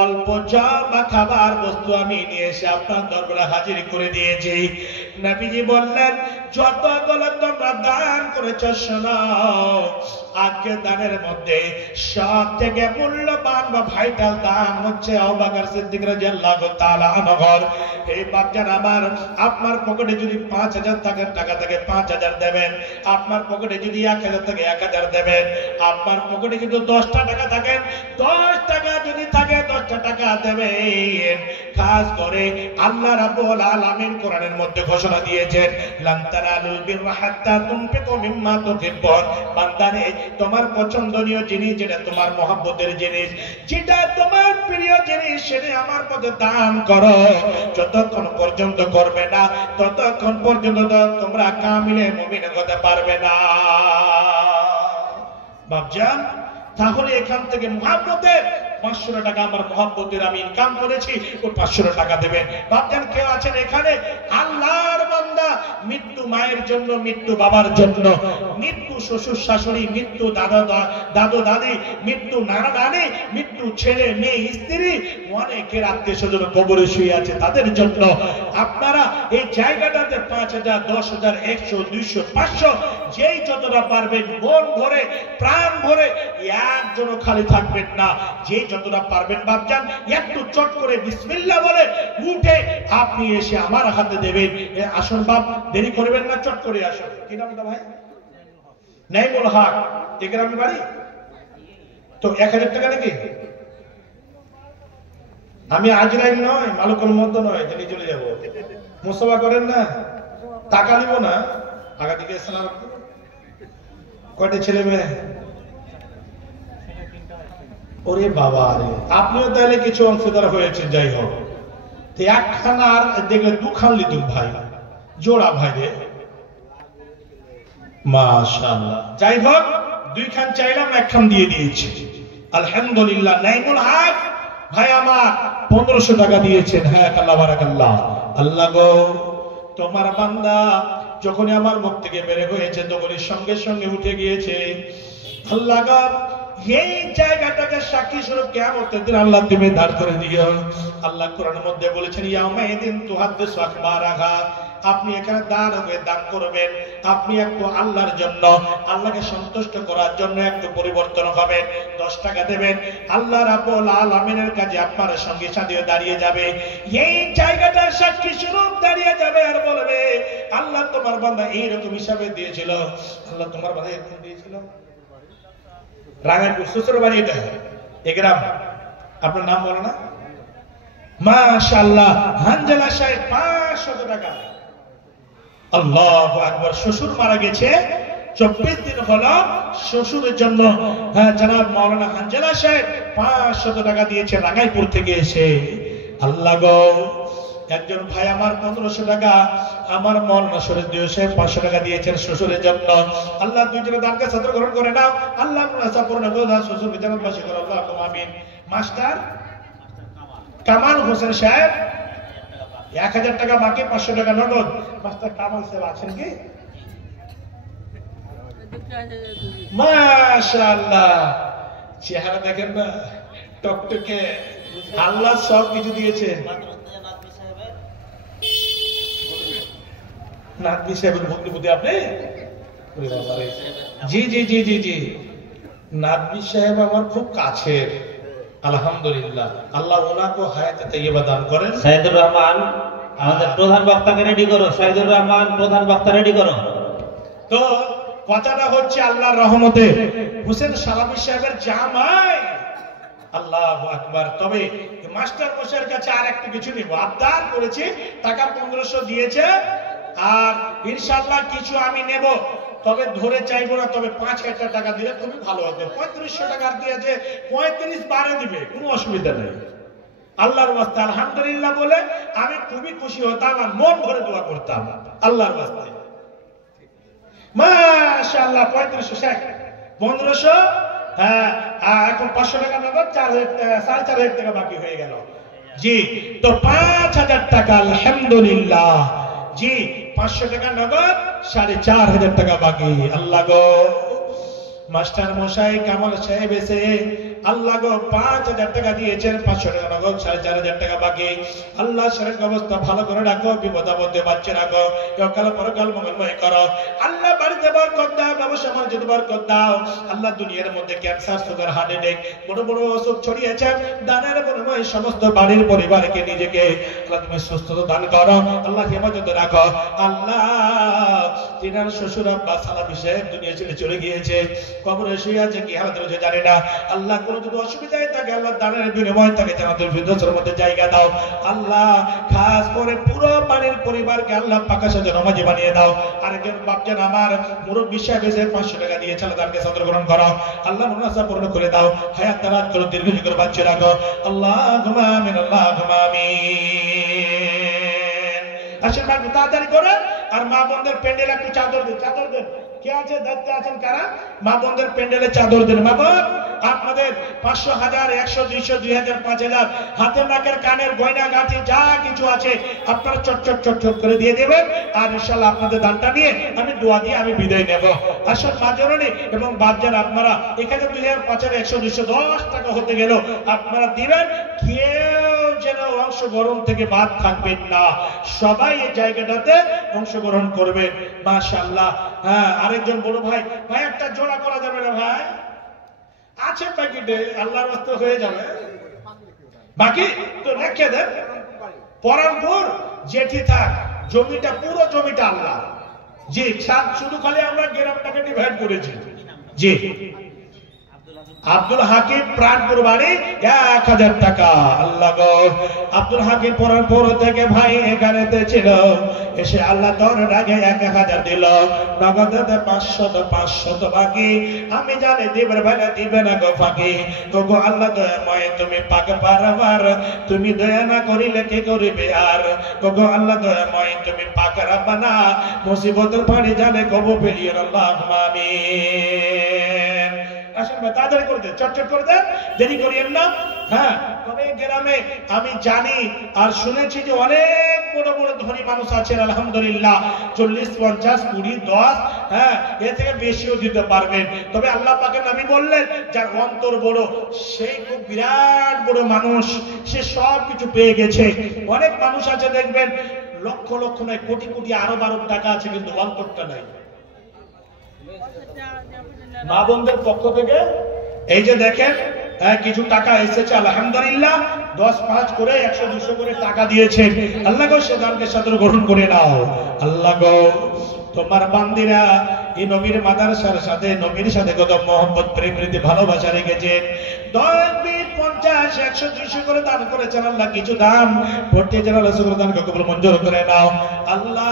অল্প যা বা খাবার বস্তু আমি নিয়ে এসে আপনার দরবারে হাজির করে দিয়েছি। নবীজি বললেন, যতগুলো তোমরা দান করেছ শোনাও, আজকে দানের মধ্যে সব থেকে মূল্যবান বা ভাইটাল দান হচ্ছে আবু বকর সিদ্দিক রাদিয়াল্লাহু তাআলা আনহু। এই বাপজান আমার, আপনার পকেটে যদি 5000 টাকা থাকে 5000 দেবেন, আপনার পকেটে যদি 1000 থাকে 1000 দেবেন, আপনার পকেটে যদি 10টা টাকা থাকে 10 টাকা যদি থাকে 10টা টাকা দেবেন। খাস করে আল্লাহ রাব্বুল আলামিন কোরআনের মধ্যে ঘোষণা দিয়েছেন, লান তানালুল বিররা হাত্তা তুনফিকু মিম্মা তুহিব্বুন। বান্দারে, তোমার পছন্দনীয় জিনিস, যেটা তোমার মহব্বতের জিনিস, যেটা তোমার প্রিয় জিনিস, সেটা আমার পথে দান করো। যতক্ষণ পর্যন্ত করবে না ততক্ষণ পর্যন্ত তোমরা কামিলে মুমিন হতে পারবে না। বাপজান, তাহলে এখান থেকে মহব্বতের 500 টাকা আমার মহব্বতের আমি ইনকাম করেছি, ওই 500 টাকা দেবেন। বাপজান, কেউ আছেন এখানে আল্লাহর বান্দা, মৃত্যু মায়ের জন্য, মৃত্যু বাবার জন্য, মৃত্যু শ্বশুর শাশুড়ি, মৃত্যু দাদু দাদি, মৃত্যু নানা নানি, মৃত্যু ছেলে মেয়ে স্ত্রী, অনেকের আত্মীয় স্বজন কবরে শুয়ে আছে, তাদের জন্য আপনারা এই জায়গাটাতে 5000, 10000, 100, 200, 500 যেই যতটা পারবেন মন ভরে প্রাণ ভরে, একজনও খালি থাকবেন না। যেই যতটা পারবেন বাপজান, একটু চট করে বিসমিল্লাহ বলে উঠে আপনি এসে আমার হাতে দেবেন। আসুন বাপ, দেরি করবেন না, চট করে আসুন। কি নামটা ভাই? নাইমুল হক। এই গ্রামে বাড়ি তো 1000 টাকা নাকি? আমি আজরাইল নয়, মালুকুল মত নয়, চলে চলে যাবো। মুসাফা করেন না, টাকা নিব না। আগা দিকে এসে না, কয়টা ছেলে মেয়ে? ওরে বাবা রে, আপনিও তাহলে কিছু অংশীদার হয়েছে। যাই হোক, একখানা আর দেখলে দুখান লিতুক ভাই, জোড়া ভাই রে, মাশাআল্লাহ। যাই হোক, 2 খান চাইলাম, 1 খান দিয়ে দিয়েছি, আলহামদুলিল্লাহ। নাইমুল হক ভাই আমার 1500 টাকা দিয়েছেন। হ্যাঁ, আল্লাহ বারাকাল্লাহ। আল্লাহ গো, তোমার বান্দা যখনই আমার মুখ থেকে বের হয়েছে তখনই সঙ্গে সঙ্গে উঠে গিয়েছে। আল্লাহ গো, এই জায়গাটাকে সাক্ষী স্বরূপ কিয়ামতের দিন আল্লাহ তুমি দাঁড় করে দিও। আল্লাহ কোরআনের মধ্যে বলেছেন, ইয়াউমাইদিন তুহাদ্দিসু আখবারাহা। আপনি এখানে দান করবেন, আপনি একটু আল্লাহর জন্য, আল্লাহকে সন্তুষ্ট করার জন্য একটু পরিবর্তন হবেন। 10 টাকা দেবেন, আল্লাহ রাব্বুল আলামিনের কাছে আপনার সঙ্গে সাথে দাঁড়িয়ে যাবে। এই জায়গাটা সাক্ষী স্বরূপ দাঁড়িয়ে যাবে আর বলবে, আল্লাহ তোমার বান্দা এইরকম হিসাবে দিয়েছিল, আল্লাহ তোমার বান্দা এরকম দিয়েছিল। রাঙাপুর শ্বশুর বাড়ি এটা, এ গ্রাম। আপনার নাম বলো না? মাশাআল্লাহ, হানজালা সাহেব 500 টাকা। আল্লাহু আকবার। শ্বশুর মারা গেছে, 24 দিন হলো শ্বশুরের জন্য জনাব মাওলানা হানজালা সাহেব 500 টাকা দিয়েছে রাঙাইপুর থেকে এসে। আল্লাহ গো, একজন ভাই আমার 1500 টাকা, আমার মাওলানা শরীফ সাহেব 500 টাকা দিয়েছেন শ্বশুরের জন্য। আল্লাহ দুইজনের দানকে সদর গ্রহণ করে নাও। আল্লাহ মুনাসা পূর্ণ করে দাও, শ্বশুর বিজানত বাসী করে। আল্লাহ আমিন। মাস্টার কামাল হোসেন সাহেব 1000 টাকা বাকি, 500 টাকা নগদ। মাস্টার কামাল সাহেব আছেন কি? মাশাআল্লাহ, চেহারা দেখেন না, টকটকে। আল্লাহ সব কিছু দিয়েছে। নাদবি সাহেবের ভগ্নিপতি আপনি? জি জি জি জি জি, নাদবি সাহেব আমার খুব কাছের, আলহামদুলিল্লাহ। আল্লাহ ওনাকে হায়াতে তাইয়্যিবা দান করেন। সাইদুর রহমান, আমাদের প্রধান বক্তাকে রেডি করো। সাইদুর রহমান, প্রধান বক্তা রেডি করো। তো কথাটা হচ্ছে আল্লাহর রহমতে হোসেন সালামি সাহেবের জামাই। আল্লাহু আকবার। তবে মাস্টার মশাইয়ের কাছে আর একটু কিছু নিব, আবদার করেছি, টাকা 1500 দিয়েছে, আর ইনশাআল্লাহ কিছু আমি নেব, তবে ধরে চাইবো না, তবে 5000 টাকা দিলে খুবই ভালো হতো। 3500 টাকা দিয়েছে, 35 বারে দিবে, কোনো অসুবিধা নেই। আল্লাহর ওয়াস্তে আলহামদুলিল্লাহ বলে আমি খুবই খুশি হতাম আর মন ভরে দোয়া করতাম আল্লাহর ওয়াস্তে। মাশাআল্লাহ, 3500 1500, হ্যাঁ, এখন 500 টাকা নগদ, 4500 টাকা বাকি হয়ে গেল। জি, তো 5000 টাকা আলহামদুলিল্লাহ। জি, 500 টাকা নগদ, 4,500 টাকা বাকি। আল্লাহ গো, মাস্টার মশাই কামাল সাহেব এসে আল্লাহ গো 5,000 টাকা দিয়েছেন, 500 টাকা নগদ, 4,500 টাকা বাকি। আল্লাহ শরীরের অবস্থা ভালো করে রাখো, বিপদ আপদে বাঁচিয়ে রাখো, কাল পরকাল মঙ্গলময় করো। আল্লাহ বাড়িতে বরকত দাও, ব্যবসা বাণিজ্যে বরকত দাও। আল্লাহ দুনিয়ার মধ্যে ক্যান্সার, সুগার, হার্ট অ্যাটাক, বড় বড় অসুখ ছড়িয়েছে, দানের বিনিময়ে সমস্ত বাড়ির পরিবারকে নিজেকে আল্লাহ তুমি সুস্থতা দান করো, আল্লাহ হেফাজতে রাখো। আল্লাহ তিনার শ্বশুর আব্বা সালাফি সাহেব দুনিয়া ছেড়ে চলে গিয়েছে, কবরে শুয়ে আছে, কি হালাতে রয়েছে জানি না। আল্লাহ কোনো যদি অসুবিধায় থাকে আল্লাহ দানের বিনিময়ে তাকে জান্নাতুল ফিরদৌসের মধ্যে জায়গা দাও। আল্লাহ খাস করে পুরো বাড়ির পরিবারকে আল্লাহ পাকা সাজা নামাজি বানিয়ে দাও। আরেকজন বাপজান আমার মুরব্বি সাহেব এসে 500 টাকা দিয়েছে, আল্লাহ তাকে সদর গ্রহণ করো, আল্লাহ মুনাসা পূর্ণ করে দাও, হায়াত দারাজ করো, দীর্ঘজীবী করে বাঁচিয়ে রাখো। আল্লাহুম্মা আমিন, আল্লাহুম্মা আমিন। আশীর্বাদ তাড়াতাড়ি করে। আর মা বোনদের প্যান্ডেল একটু চাদর দেন, চাদর দেন। কে আছে দায়িত্বে আছেন কারা? মা বোনদের প্যান্ডেলে চাদর দেন। মা বোন আপনাদের 500, 1000, 100, 200, 2000, 5000 হাতের নাকের কানের গয়না গাঁথি যা কিছু আছে আপনারা চট করে দিয়ে দেবেন। আর ইনশাআল্লাহ আপনাদের দানটা নিয়ে আমি দোয়া দিয়ে আমি বিদায় নেব। আসল মা জননী এবং বাপজান আপনারা এখানে 2000, 5000, 100, 200, 10 টাকা হতে গেল আপনারা দিবেন। কেউ যেন অংশগ্রহণ থেকে বাদ থাকবেন না, সবাই এই জায়গাটাতে অংশগ্রহণ করবেন। মাশাআল্লাহ। হ্যাঁ, আরেকজন বড় ভাই, ভাই একটা জোড়া করা যাবে না ভাই? আছে প্যাকেটে, আল্লাহর রাস্তে হয়ে যাবে। বাকি তো রেখে দেন। পরামপুর জেঠি থাক, জমিটা পুরো জমিটা আল্লাহ। জি, শুধু খালি আমরা গ্রামটাকে ডিভাইড করেছি। জি, আব্দুল হাকিম প্রাণপুর বাড়ি 1000 টাকা। আল্লাহ গো, আব্দুল হাকিম পরানপুর থেকে ভাই এখানেতে ছিল, এসে আল্লাহ তোর আগে 1000 দিল, নগদে 500 বাকি। আমি জানি দিবের বেলা দিবে না গো ফাঁকি। গো আল্লাহ দয়াময় তুমি পাক পারবার, তুমি দয়া না করিলে কে করিবে আর। গো আল্লাহ দয়াময় তুমি পাক রাব্বানা, মুসিবতের পানি জানে কবু পেলিয়ে। আল্লাহুম্মা আমিন। আশীর্বাদ তাড়াতাড়ি করে দেন, চট করে দেন, দেরি করিয়েন না। হ্যাঁ, তবে গ্রামে আমি জানি আর শুনেছি যে অনেক বড় বড় ধনী মানুষ আছেন আলহামদুলিল্লাহ, 40, 50, 20, 10, হ্যাঁ এর থেকে বেশিও দিতে পারবেন। তবে আল্লাহ পাকের নবী বললেন যার অন্তর বড় সেই খুব বিরাট বড় মানুষ, সে সব কিছু পেয়ে গেছে। অনেক মানুষ আছে দেখবেন লক্ষ লক্ষ নয়, কোটি কোটি আরব টাকা আছে, কিন্তু অন্তরটা নাই। মা বোনদের পক্ষ থেকে এই যে দেখেন কিছু টাকা এসেছে আলহামদুলিল্লাহ, 10, 5 করে 100, 200 করে টাকা দিয়েছেন। আল্লাহ গো সে দানকে সাদর গ্রহণ করে নাও। আল্লাহ গো তোমার বান্দিরা এই নবীর মাদ্রাসার সাথে, নবীর সাথে কত মহব্বত, প্রেম, প্রীতি, ভালোবাসা রেখেছেন। 10, 20, 50, 100, 200 করে দান করেছেন। আল্লাহ কিছু দান ভর্তি জানালা সুবহান দানকে কবুল মঞ্জুর করে নাও। আল্লাহ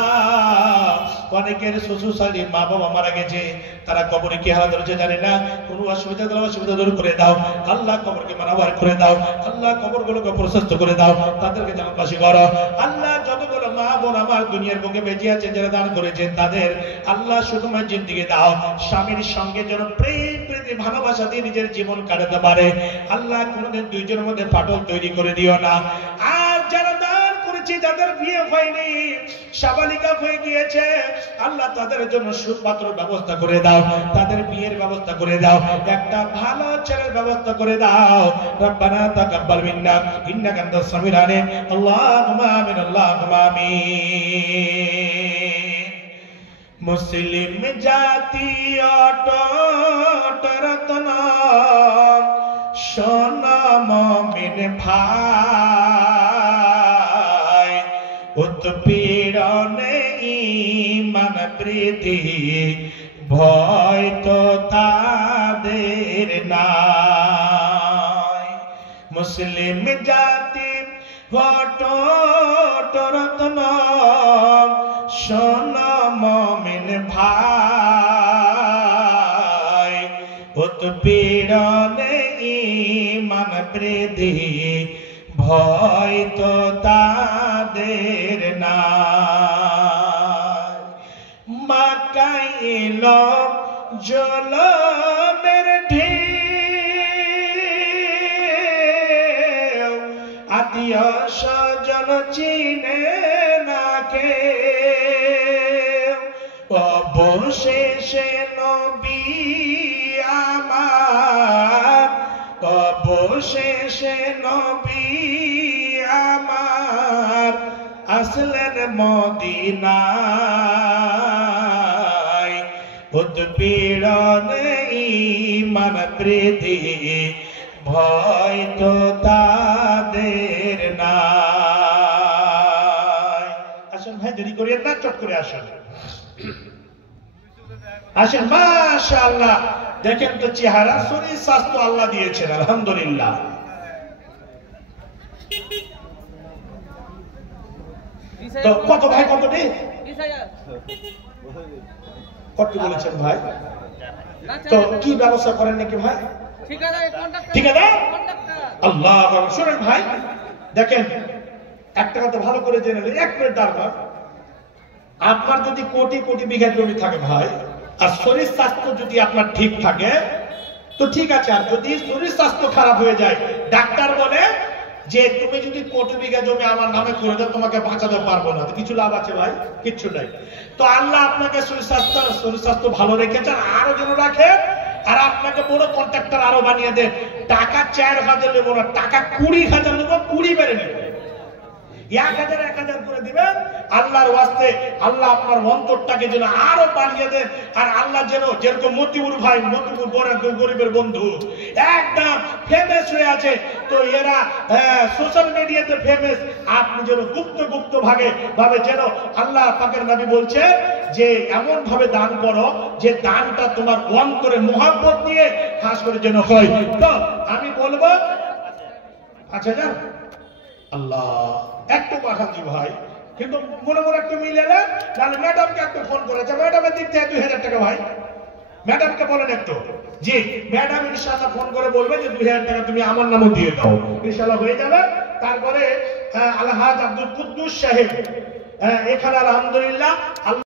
অনেকের শ্বশুরশালী মা বাবা মারা গেছে, তারা কবরে কি হালাত রয়েছে জানি না, কোনো অসুবিধা দিলে অসুবিধা দূর করে দাও। আল্লাহ কবরকে মানাবার করে দাও। আল্লাহ কবরগুলোকে প্রশস্ত করে দাও, তাদেরকে জান্নাতবাসী করো। আল্লাহ যতগুলো মা বোন আমার দুনিয়ার বুকে বেঁচে আছে যারা দান করেছেন তাদের আল্লাহ সুখময় জিন্দেগি দাও। স্বামীর সঙ্গে যেন প্রেম, প্রীতি, ভালোবাসা দিয়ে নিজের জীবন কাটাতে পারে। আল্লাহ কোনোদিন দুইজনের মধ্যে ফাটল তৈরি করে দিও না। আর যারা দান করেছে যাদের বিয়ে হয়নি, সাবালিকা হয়ে গিয়েছে, আল্লাহ তাদের জন্য সুপাত্র ব্যবস্থা করে দাও, তাদের বিয়ের ব্যবস্থা করে দাও, একটা ভালো ছেলের ব্যবস্থা করে দাও। রব্বানা তাকাব্বাল মিন্না ইন্নাকা আনতাস সামিউল আলিম। আল্লাহুম্মা আমিন, আল্লাহুম্মা আমিন। মুসলিম জাতি অটুট রত্ন, সোনা মুমিন ভাই, উৎপীড়নে ঈমান বৃদ্ধি, ভয় তো তাদের নাই। মুসলিম জাতি অটুট রত্ন, সোনা মুমিন ভাই, উৎপীড়নে ঈমান বৃদ্ধি, ভয় তো তাদের নাই। মক্কায় এলো জুলুমের ঢেউ, আত্মীয় স্বজন চিনে না কে। আসলেন মদিনায় উৎপীড়ন ঈমান বৃদ্ধি ভয় তো তাদের নাই। আসুন ভাই, দেরি করিয়েন না, চট করে আসুন। আসেন, মাশাআল্লাহ। দেখেন তো চেহারা, শরীর স্বাস্থ্য আল্লাহ দিয়েছেন, আলহামদুলিল্লাহ। তো কত ভাই, কত নেই, কত বলেছেন ভাই? তো কি ব্যবস্থা করেন নাকি ভাই? ঠিক আছে, আল্লাহ। শোনেন ভাই, দেখেন একটা কথা ভালো করে জেনে নেন, 1 মিনিট দাঁড়ান। আপনার যদি কোটি কোটি বিঘা জমি থাকে ভাই, আর শরীর স্বাস্থ্য যদি আপনার ঠিক থাকে তো ঠিক আছে। আর যদি শরীর স্বাস্থ্য খারাপ হয়ে যায়, ডাক্তার বলে যে তুমি যদি কোটি বিঘা জমি আমার নামে করে দাও, তোমাকে বাঁচাতে পারবো না, কিছু লাভ আছে ভাই? কিচ্ছু নাই। তো আল্লাহ আপনাকে শরীর স্বাস্থ্য ভালো রেখেছেন, আরো যেন রাখে। আর আপনাকে বড় কন্ট্রাক্টর আরো বানিয়ে দেন। টাকা 4,000 নেবো না, টাকা 20,000 নেবো, 20 বেড়ে নেবো, 1,000 1,000 করে দিবেন আল্লাহর ওয়াস্তে। আল্লাহ আপনার অন্তরটাকে যেন আরো বাড়িয়ে দেন। আর আল্লাহ যেন, যেরকম মতিউর ভাই, মতিউর বড় গরিবের বন্ধু, একদম ফেমাস হয়ে আছে, তো এরা সোশ্যাল মিডিয়াতে ফেমাস। আপনি যেন গুপ্ত ভাবে যেন আল্লাহ পাকের নবী বলছে যে এমন ভাবে দান করো যে দানটা তোমার অন্তরে মোহাব্বত নিয়ে খাস করে যেন হয়। তো আমি বলবো, আচ্ছা যান আল্লাহ একটু পাঠান জি ভাই, কিন্তু মনে একটু মিলে না, তাহলে ম্যাডামকে একটু ফোন করেছে, ম্যাডামের দিক থেকে 2,000 টাকা ভাই, ম্যাডামকে বলেন একটু। জি ম্যাডাম ইনশাআল্লাহ ফোন করে বলবে যে 2,000 টাকা তুমি আমার নামে দিয়ে দাও, ইনশাআল্লাহ হয়ে যাবে। তারপরে আলহাজ আব্দুল কুদ্দুস সাহেব এখানে আলহামদুলিল্লাহ